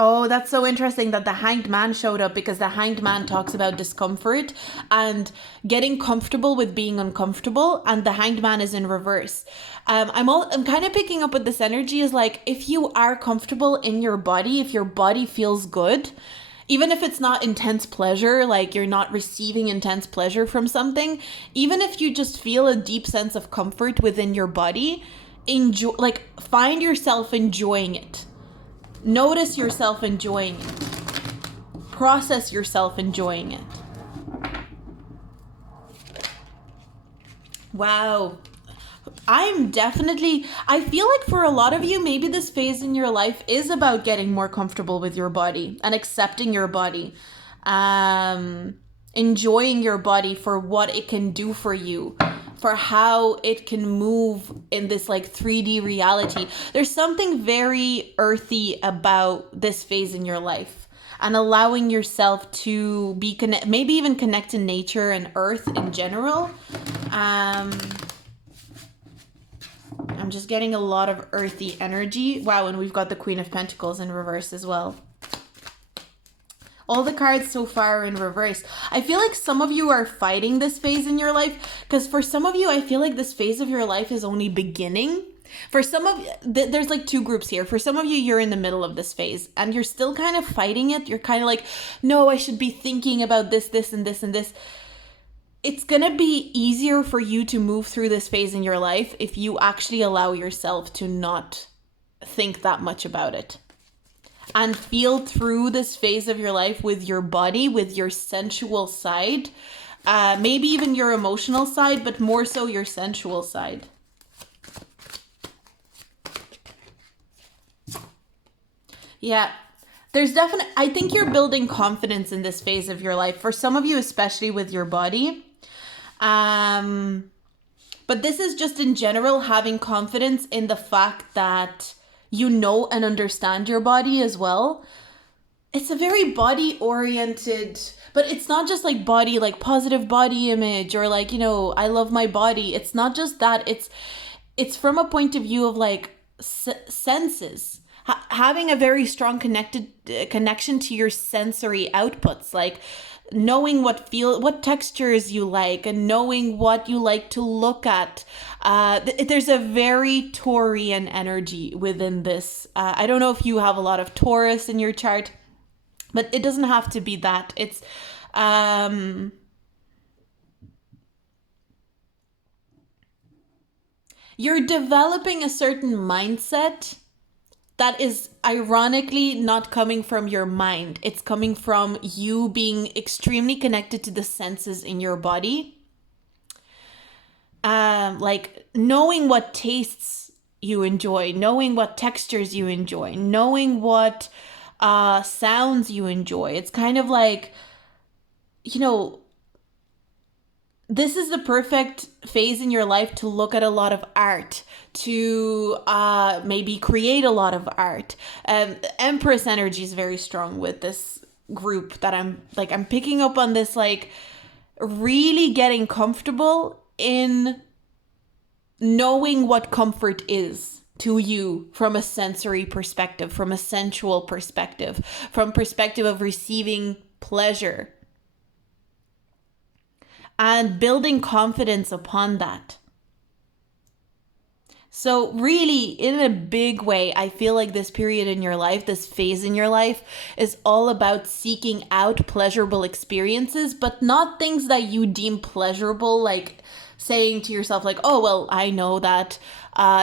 Oh, that's so interesting that the Hanged Man showed up, because the Hanged Man talks about discomfort and getting comfortable with being uncomfortable, and the Hanged Man is in reverse. I'm kind of picking up with this energy is like, if you are comfortable in your body, if your body feels good, even if it's not intense pleasure, like you're not receiving intense pleasure from something, even if you just feel a deep sense of comfort within your body, enjoy, like find yourself enjoying it. Notice yourself enjoying it. Process yourself enjoying it. Wow. I feel like for a lot of you, maybe this phase in your life is about getting more comfortable with your body and accepting your body. enjoying your body for what it can do for you, for how it can move in this like 3D reality. There's something very earthy about this phase in your life, and allowing yourself to be maybe even connect to nature and earth in general. I'm just getting a lot of earthy energy. Wow, and we've got the Queen of Pentacles in reverse as well. All the cards so far are in reverse. I feel like some of you are fighting this phase in your life, because for some of you, I feel like this phase of your life is only beginning. For some of there's like two groups here. For some of you, you're in the middle of this phase and you're still kind of fighting it. You're kind of like, no, I should be thinking about this, this, and this, and this. It's going to be easier for you to move through this phase in your life if you actually allow yourself to not think that much about it and feel through this phase of your life with your body, with your sensual side, maybe even your emotional side, but more so your sensual side. Yeah. There's definitely, I think you're building confidence in this phase of your life. For some of you, especially with your body. But this is just in general having confidence in the fact that you know and understand your body as well. It's a very body oriented, but it's not just like body, like positive body image or like, you know, I love my body. It's not just that. It's from a point of view of like senses. Having a very strong connection to your sensory outputs, like knowing what textures you like and knowing what you like to look at. There's a very Taurian energy within this. I don't know if you have a lot of Taurus in your chart, but it doesn't have to be that. It's you're developing a certain mindset that is ironically not coming from your mind. It's coming from you being extremely connected to the senses in your body. Like knowing what tastes you enjoy, knowing what textures you enjoy, knowing what sounds you enjoy. It's kind of like, you know, this is the perfect phase in your life to look at a lot of art, to maybe create a lot of art. Empress energy is very strong with this group that I'm picking up on this, like really getting comfortable in knowing what comfort is to you from a sensory perspective, from a sensual perspective, from perspective of receiving pleasure. And building confidence upon that. So really, in a big way, I feel like this period in your life, this phase in your life, is all about seeking out pleasurable experiences, but not things that you deem pleasurable, like saying to yourself, like, oh, well, I know that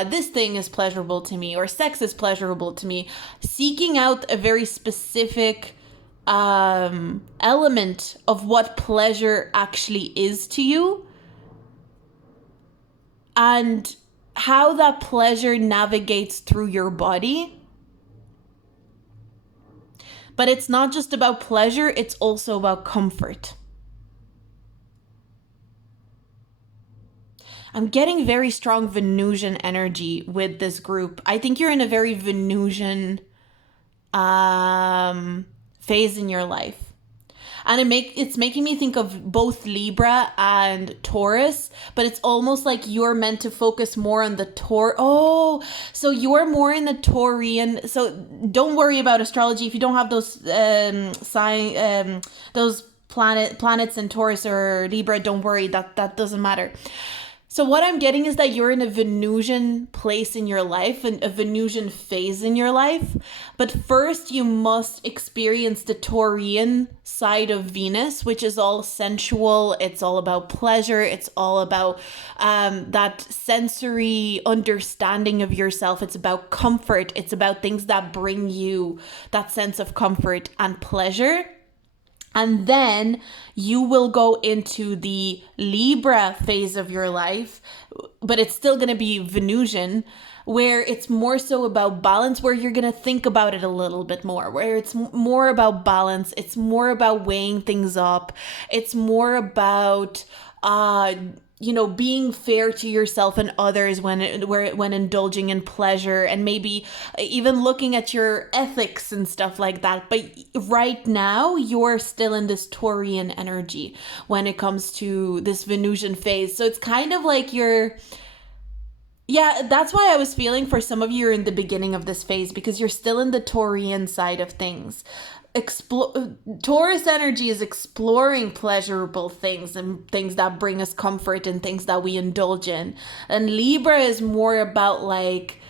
this thing is pleasurable to me, or sex is pleasurable to me. Seeking out a very specific element of what pleasure actually is to you and how that pleasure navigates through your body. But it's not just about pleasure, it's also about comfort. I'm getting very strong Venusian energy with this group. I think you're in a very Venusian phase in your life. And it's making me think of both Libra and Taurus, but it's almost like you're meant to focus more on the so you're more in the Taurian. So don't worry about astrology if you don't have those those planets in Taurus or Libra. Don't worry, that doesn't matter. So what I'm getting is that you're in a Venusian place in your life and a Venusian phase in your life. But first you must experience the Taurian side of Venus, which is all sensual. It's all about pleasure. It's all about that sensory understanding of yourself. It's about comfort. It's about things that bring you that sense of comfort and pleasure. And then you will go into the Libra phase of your life, but it's still going to be Venusian. where it's more so about balance, where you're going to think about it a little bit more, where it's more about balance. It's more about weighing things up. It's more about, being fair to yourself and others when indulging in pleasure, and maybe even looking at your ethics and stuff like that. But right now, you're still in this Taurian energy when it comes to this Venusian phase. So it's kind of like that's why I was feeling for some of you in the beginning of this phase, because you're still in the Taurian side of things. Taurus energy is exploring pleasurable things and things that bring us comfort and things that we indulge in. And Libra is more about like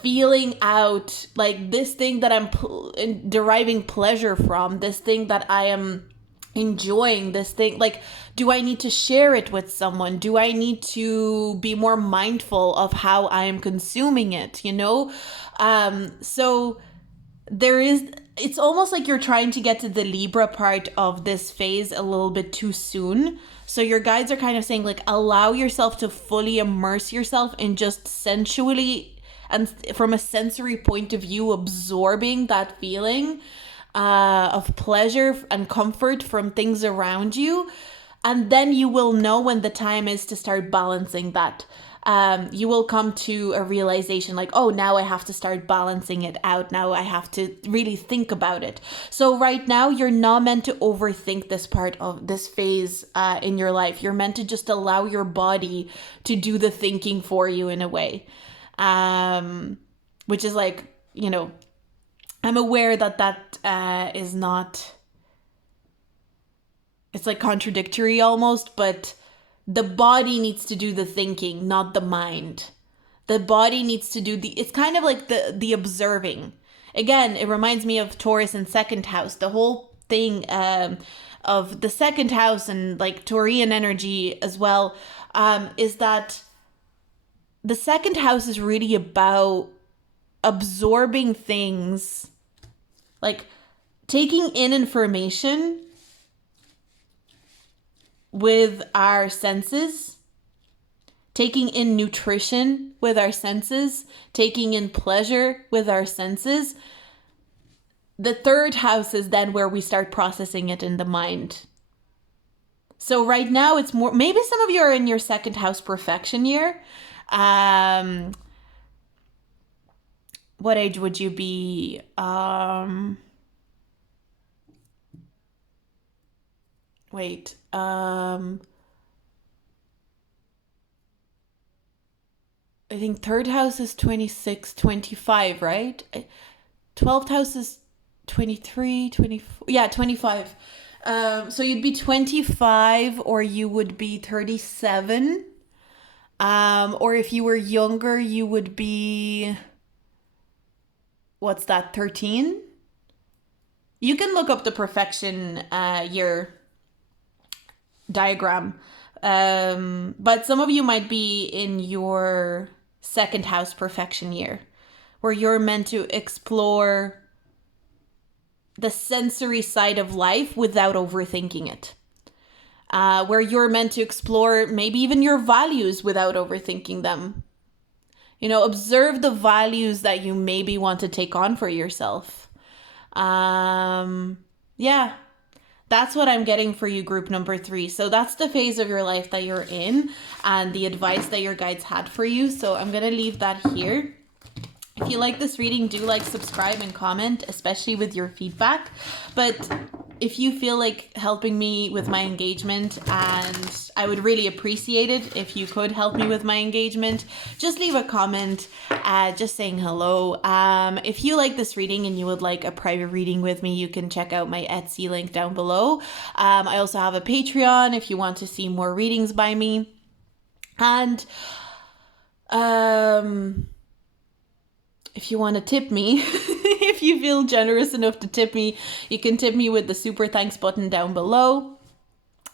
feeling out like this thing that I'm deriving pleasure from, this thing that I am enjoying, this thing, like, do I need to share it with someone? Do I need to be more mindful of how I am consuming it, so it's almost like you're trying to get to the Libra part of this phase a little bit too soon. So your guides are kind of saying, like, allow yourself to fully immerse yourself in just sensually and from a sensory point of view, absorbing that feeling of pleasure and comfort from things around you. And then you will know when the time is to start balancing that. You will come to a realization like, oh, now I have to start balancing it out. Now I have to really think about it. So right now, you're not meant to overthink this part of this phase in your life. You're meant to just allow your body to do the thinking for you in a way, which is like, I'm aware that is not, it's like contradictory almost, but the body needs to do the thinking, not the mind. The body needs to do it's kind of like the observing. Again, it reminds me of Taurus and second house. The whole thing of the second house and like Taurian energy as well, is that the second house is really about absorbing things, like taking in information with our senses, taking in nutrition with our senses, taking in pleasure with our senses. The third house is then where we start processing it in the mind. So right now it's more, maybe some of you are in your second house perfection year. What age would you be? Wait. I think third house is 26, 25, right? 12th house is 23, 24. Yeah, 25. So you'd be 25 or you would be 37. Or if you were younger, you would be, what's that, 13? You can look up the perfection year diagram. But some of you might be in your second house perfection year, where you're meant to explore the sensory side of life without overthinking it. Where you're meant to explore maybe even your values without overthinking them. Observe the values that you maybe want to take on for yourself. Yeah. That's what I'm getting for you, group number 3. So that's the phase of your life that you're in and the advice that your guides had for you. So I'm going to leave that here. If you like this reading, do like, subscribe, and comment, especially with your feedback. But if you feel like helping me with my engagement, and I would really appreciate it if you could help me with my engagement, just leave a comment, just saying hello. If you like this reading and you would like a private reading with me, you can check out my Etsy link down below. I also have a Patreon if you want to see more readings by me. And if you want to tip me, if you feel generous enough to tip me, you can tip me with the super thanks button down below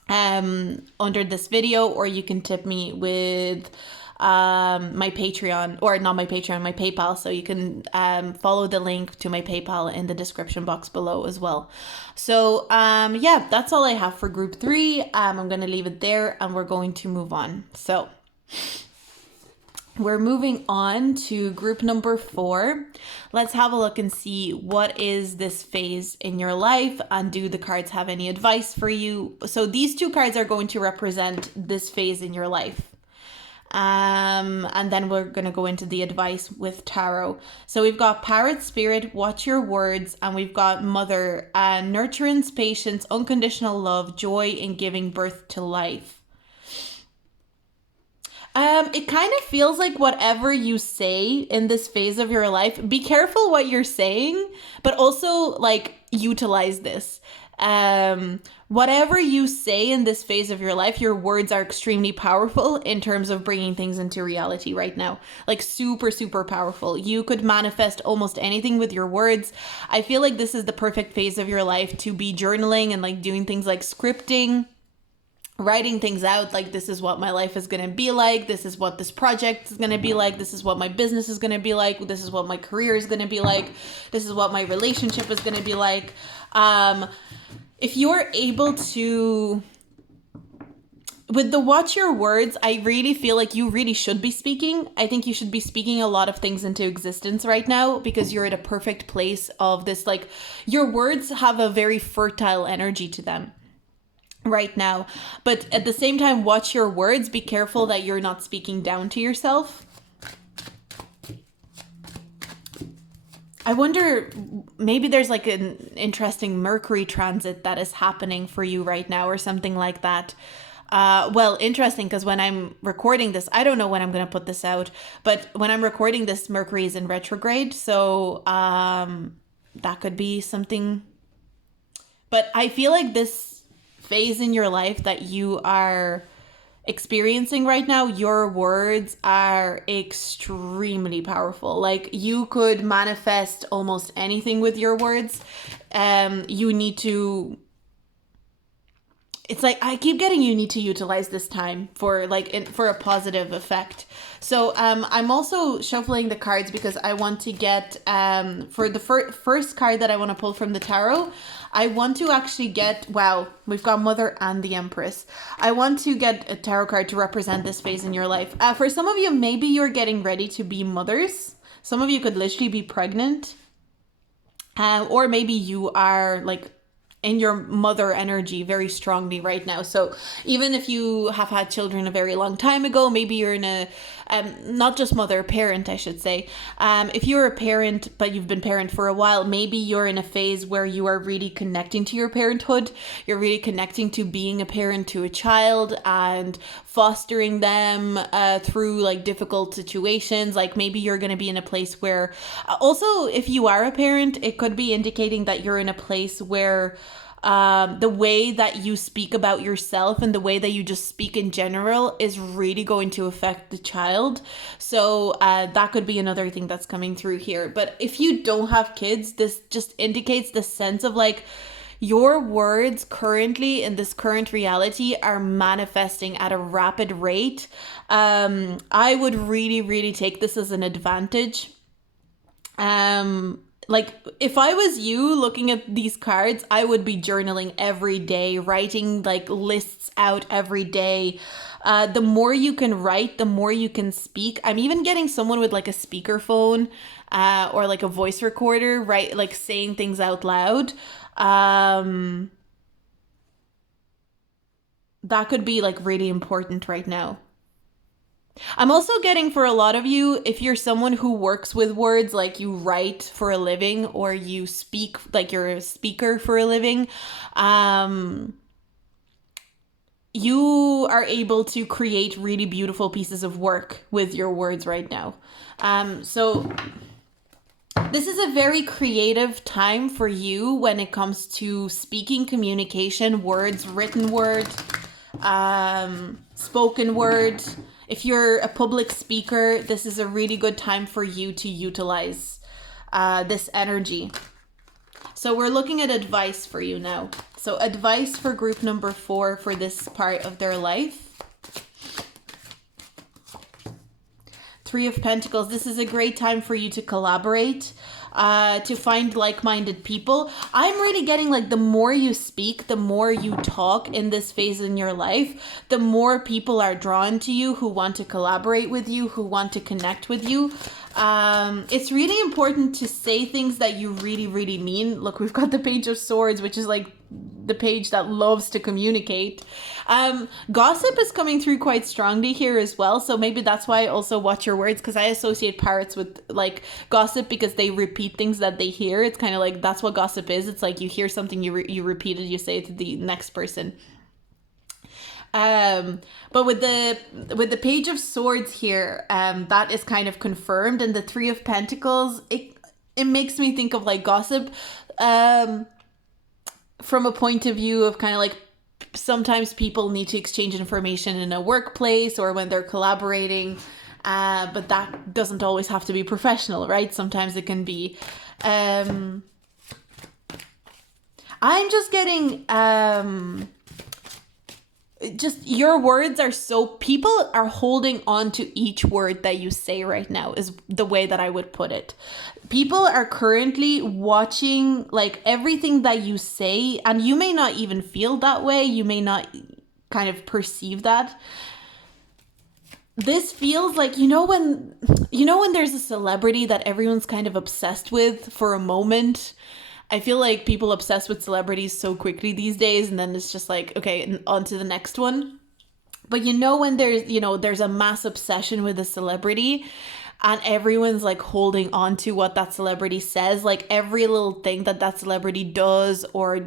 under this video, or you can tip me with my Patreon, or not my Patreon, my PayPal. So you can follow the link to my PayPal in the description box below as well. So yeah, that's all I have for group 3. I'm going to leave it there and we're going to move on. So We're moving on to group number 4. Let's have a look and see what is this phase in your life, and do the cards have any advice for you? So these 2 cards are going to represent this phase in your life. And then we're going to go into the advice with tarot. So we've got Parrot Spirit, watch your words, and we've got Mother, nurturance, patience, unconditional love, joy in giving birth to life. It kind of feels like whatever you say in this phase of your life, be careful what you're saying, but also like utilize this. Whatever you say in this phase of your life, your words are extremely powerful in terms of bringing things into reality right now. Like super, super powerful. You could manifest almost anything with your words. I feel like this is the perfect phase of your life to be journaling and like doing things like scripting, writing things out, like this is what my life is going to be like, this is what this project is going to be like, this is what my business is going to be like, this is what my career is going to be like, this is what my relationship is going to be like. If you're able to, with the watch your words, I really feel like you really should be speaking. I think you should be speaking a lot of things into existence right now, because you're at a perfect place of this, like your words have a very fertile energy to them right now. But at the same time, watch your words. Be careful that you're not speaking down to yourself. I wonder, maybe there's like an interesting Mercury transit that is happening for you right now or something like that. Well, interesting, because when I'm recording this, I don't know when I'm going to put this out, but when I'm recording this, Mercury is in retrograde. So that could be something. But I feel like this phase in your life that you are experiencing right now, your words are extremely powerful. Like you could manifest almost anything with your words. You need to, it's like I keep getting, you need to utilize this time for for a positive effect. So I'm also shuffling the cards because I want to get for the first card that I want to pull from the tarot, I want to actually get, wow, we've got Mother and the Empress. I want to get a tarot card to represent this phase in your life. For some of you, maybe you're getting ready to be mothers. Some of you could literally be pregnant. Or maybe you are like in your mother energy very strongly right now. So even if you have had children a very long time ago, maybe you're in a, not just mother, parent, I should say. If you're a parent, but you've been parent for a while, maybe you're in a phase where you are really connecting to your parenthood. You're really connecting to being a parent to a child and fostering them through like difficult situations. Like maybe you're going to be in a place where, also if you are a parent, it could be indicating that you're in a place where the way that you speak about yourself and the way that you just speak in general is really going to affect the child. So that could be another thing that's coming through here. But if you don't have kids, this just indicates the sense of like your words currently in this current reality are manifesting at a rapid rate. I would really, really take this as an advantage. Like if I was you looking at these cards, I would be journaling every day, writing like lists out every day. The more you can write, the more you can speak. I'm even getting someone with like a speakerphone or like a voice recorder, right? Like saying things out loud. That could be like really important right now. I'm also getting for a lot of you, if you're someone who works with words, like you write for a living or you speak, like you're a speaker for a living, you are able to create really beautiful pieces of work with your words right now. So this is a very creative time for you when it comes to speaking, communication, words, written word, spoken word. If you're a public speaker, this is a really good time for you to utilize this energy. So we're looking at advice for you now. So advice for group number 4 for this part of their life. Three of Pentacles. This is a great time for you to collaborate, to find like-minded people. I'm really getting like the more you speak, the more you talk in this phase in your life, the more people are drawn to you who want to collaborate with you, who want to connect with you. It's really important to say things that you really, really mean. Look, we've got the Page of Swords, which is like the page that loves to communicate. Gossip is coming through quite strongly here as well. So maybe that's why I also watch your words, because I associate parrots with like gossip because they repeat things that they hear. It's kind of like, that's what gossip is. It's like you hear something, you repeat it, you say it to the next person. But with the Page of Swords here, that is kind of confirmed, and the Three of Pentacles, it makes me think of like gossip, from a point of view of kind of like sometimes people need to exchange information in a workplace or when they're collaborating, but that doesn't always have to be professional, right? Sometimes it can be. I'm just getting just your words are so, people are holding on to each word that you say right now, is the way that I would put it. People are currently watching like everything that you say, and you may not even feel that way. You may not kind of perceive that. This feels like, when there's a celebrity that everyone's kind of obsessed with for a moment. I feel like people obsess with celebrities so quickly these days, and then it's just like, okay, on to the next one. But when there's a mass obsession with a celebrity, and everyone's like holding on to what that celebrity says, like every little thing that celebrity does or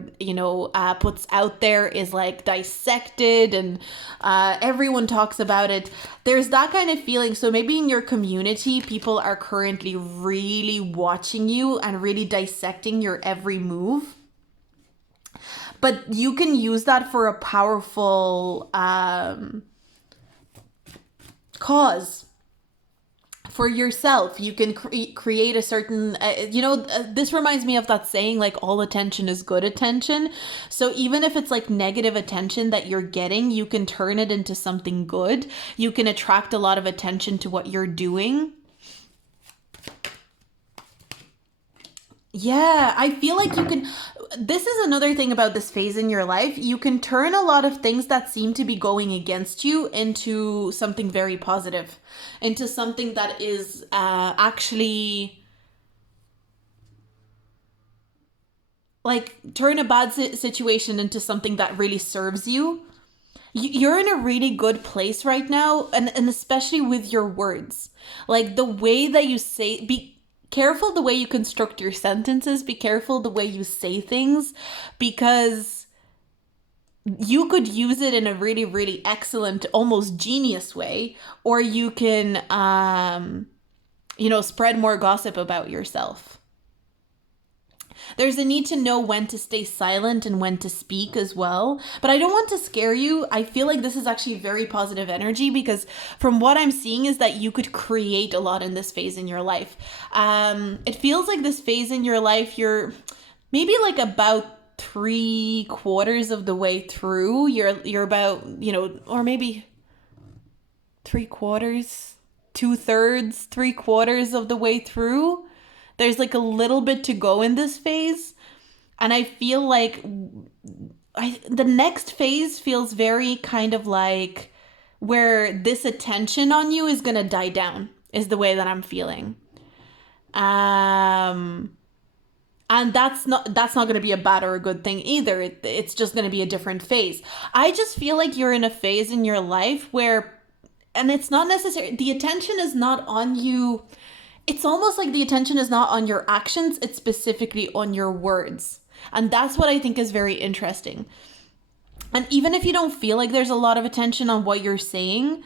puts out there is like dissected, and everyone talks about it. There's that kind of feeling. So maybe in your community, people are currently really watching you and really dissecting your every move. But you can use that for a powerful cause. For yourself, you can create a certain, this reminds me of that saying, like, all attention is good attention. So even if it's like negative attention that you're getting, you can turn it into something good. You can attract a lot of attention to what you're doing. Yeah, I feel like you can. This is another thing about this phase in your life. You can turn a lot of things that seem to be going against you into something very positive, into something that is actually like turn a bad situation into something that really serves you. You're in a really good place right now, and especially with your words. Like the way that you say, be careful the way you construct your sentences, be careful the way you say things, because you could use it in a really, really excellent, almost genius way, or you can, spread more gossip about yourself. There's a need to know when to stay silent and when to speak as well. But I don't want to scare you. I feel like this is actually very positive energy, because from what I'm seeing is that you could create a lot in this phase in your life. It feels like this phase in your life, you're maybe like about 3/4 of the way through. You're about, or maybe 3/4, 2/3, 3/4 of the way through. There's like a little bit to go in this phase. And I feel like the next phase feels very kind of like where this attention on you is going to die down, is the way that I'm feeling. And that's not going to be a bad or a good thing either. It's just going to be a different phase. I just feel like you're in a phase in your life where, and it's not necessary, the attention is not on you. It's almost like the attention is not on your actions, it's specifically on your words. And that's what I think is very interesting. And even if you don't feel like there's a lot of attention on what you're saying,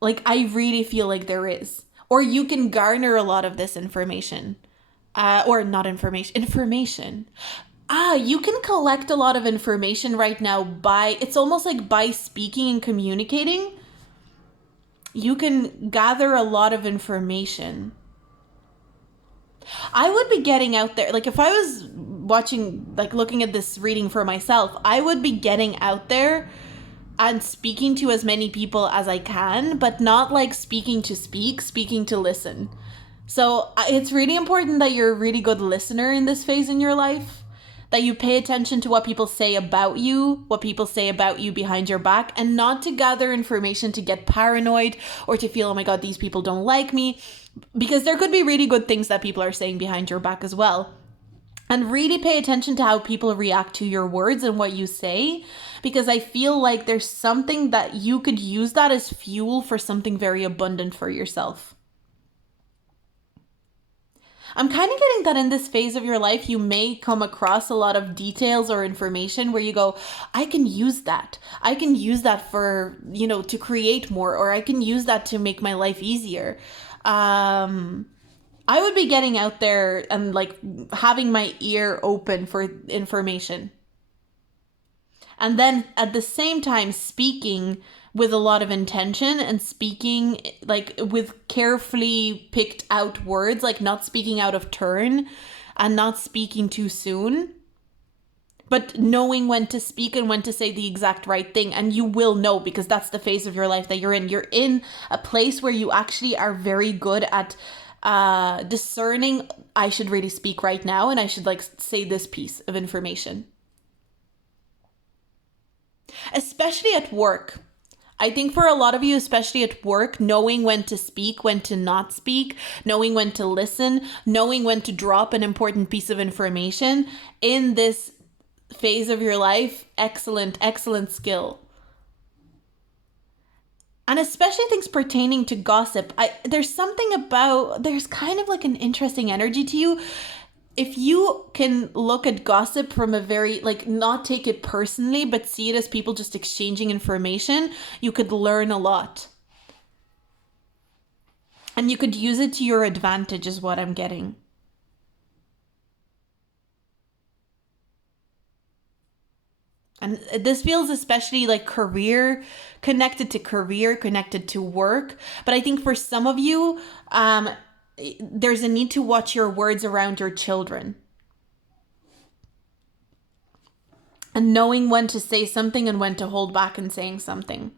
like I really feel like there is. Or you can garner a lot of this information. Or not information. You can collect a lot of information right now it's almost like by speaking and communicating, you can gather a lot of information. I would be getting out there, like if I was watching, like looking at this reading for myself, I would be getting out there and speaking to as many people as I can, but not like speaking to speak, speaking to listen. So it's really important that you're a really good listener in this phase in your life, that you pay attention to what people say about you, what people say about you behind your back, and not to gather information to get paranoid or to feel, oh my God, these people don't like me, because there could be really good things that people are saying behind your back as well. And really pay attention to how people react to your words and what you say, because I feel like there's something that you could use that as fuel for something very abundant for yourself. I'm kind of getting that in this phase of your life, you may come across a lot of details or information where you go, I can use that. I can use that for, to create more, or I can use that to make my life easier. I would be getting out there and like having my ear open for information. And then at the same time, speaking with a lot of intention and speaking like with carefully picked out words, like not speaking out of turn and not speaking too soon, but knowing when to speak and when to say the exact right thing. And you will know, because that's the phase of your life that you're in. You're in a place where you actually are very good at discerning, I should really speak right now and I should like say this piece of information. Especially at work. I think for a lot of you, especially at work, knowing when to speak, when to not speak, knowing when to listen, knowing when to drop an important piece of information in this phase of your life, excellent, excellent skill. And especially things pertaining to gossip. There's kind of like an interesting energy to you. If you can look at gossip from a very, like, not take it personally, but see it as people just exchanging information, you could learn a lot. And you could use it to your advantage, is what I'm getting. And this feels especially like connected to work. But I think for some of you, there's a need to watch your words around your children. And knowing when to say something and when to hold back in saying something.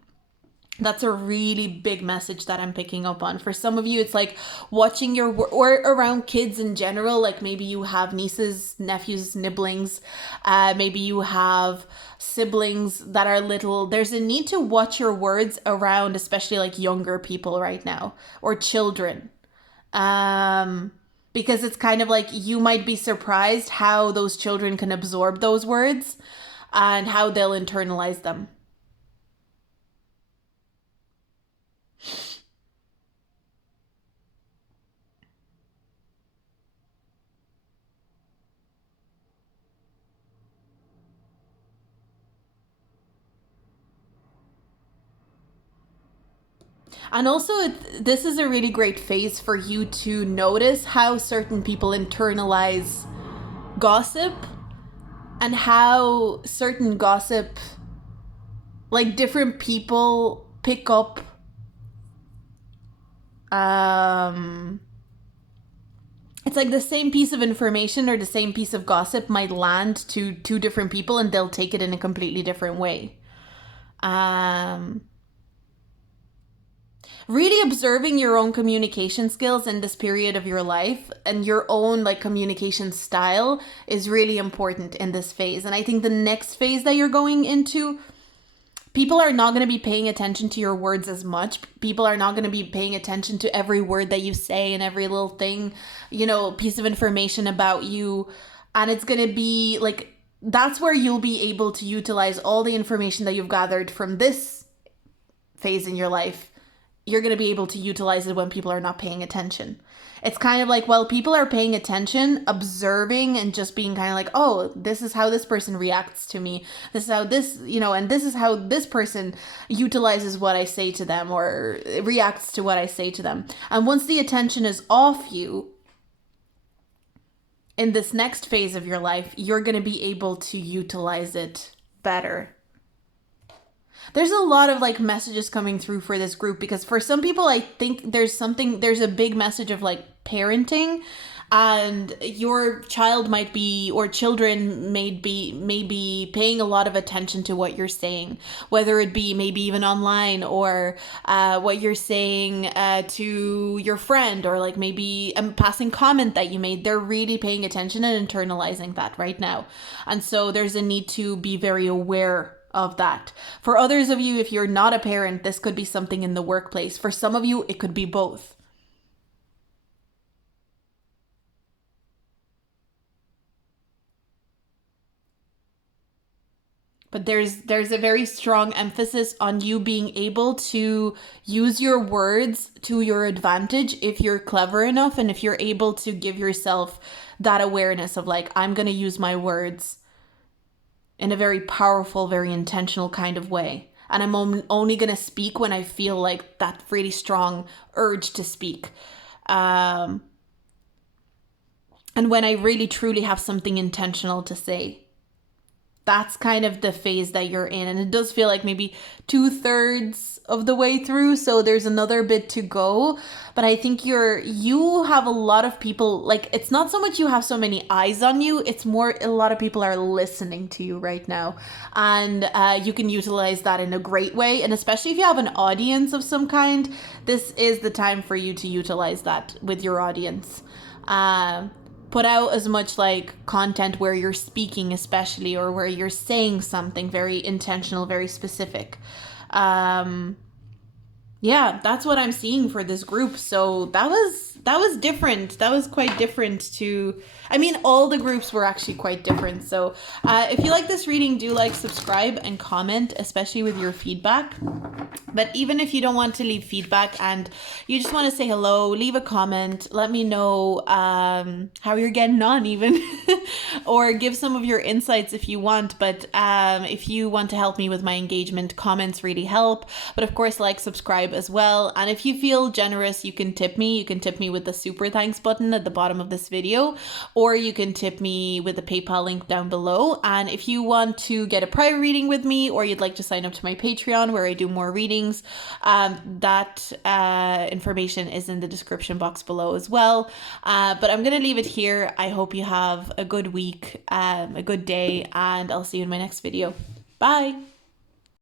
That's a really big message that I'm picking up on. For some of you, it's like watching your or around kids in general. Like maybe you have nieces, nephews, nibblings. Maybe you have siblings that are little. There's a need to watch your words around, especially like younger people right now, or children. Because it's kind of like you might be surprised how those children can absorb those words and how they'll internalize them. And also, this is a really great phase for you to notice how certain people internalize gossip and how certain gossip, like different people pick up it's like the same piece of information or the same piece of gossip might land to two different people and they'll take it in a completely different way. Really observing your own communication skills in this period of your life and your own like communication style is really important in this phase. And I think the next phase that you're going into, people are not going to be paying attention to your words as much. People are not going to be paying attention to every word that you say and every little thing, piece of information about you. And it's going to be like, that's where you'll be able to utilize all the information that you've gathered from this phase in your life. You're going to be able to utilize it when people are not paying attention. It's kind of like, well, people are paying attention, observing, and just being kind of like, oh, this is how this person reacts to me. This is how this, and this is how this person utilizes what I say to them or reacts to what I say to them. And once the attention is off you, in this next phase of your life, you're going to be able to utilize it better. There's a lot of like messages coming through for this group because for some people, I think there's a big message of like parenting and your child might be, or children may be paying a lot of attention to what you're saying, whether it be maybe even online, or what you're saying to your friend, or like maybe a passing comment that you made. They're really paying attention and internalizing that right now, and so there's a need to be very aware of that. For others of you, if you're not a parent, this could be something in the workplace. For some of you, it could be both. But there's a very strong emphasis on you being able to use your words to your advantage if you're clever enough, and if you're able to give yourself that awareness of like, I'm going to use my words in a very powerful, very intentional kind of way. And I'm only going to speak when I feel like that really strong urge to speak. Um, and when I really truly have something intentional to say. That's kind of the phase that you're in. And it does feel like maybe 2/3 of the way through. So there's another bit to go. But I think you have a lot of people, like, it's not so much you have so many eyes on you. It's more a lot of people are listening to you right now. And you can utilize that in a great way. And especially if you have an audience of some kind, this is the time for you to utilize that with your audience. Put out as much like content where you're speaking, especially, or where you're saying something very intentional, very specific. Yeah, that's what I'm seeing for this group. So that was different. That was quite different to, I mean, all the groups were actually quite different. So if you like this reading, do like, subscribe, and comment, especially with your feedback. But even if you don't want to leave feedback and you just want to say hello, leave a comment, let me know how you're getting on even, or give some of your insights if you want. But if you want to help me with my engagement, comments really help. But of course, like, subscribe as well. And if you feel generous, you can tip me. You can tip me with the super thanks button at the bottom of this video, or you can tip me with the PayPal link down below. And if you want to get a private reading with me, or you'd like to sign up to my Patreon where I do more readings, that information is in the description box below as well. But I'm gonna leave it here. I hope you have a good week, a good day, and I'll see you in my next video. Bye.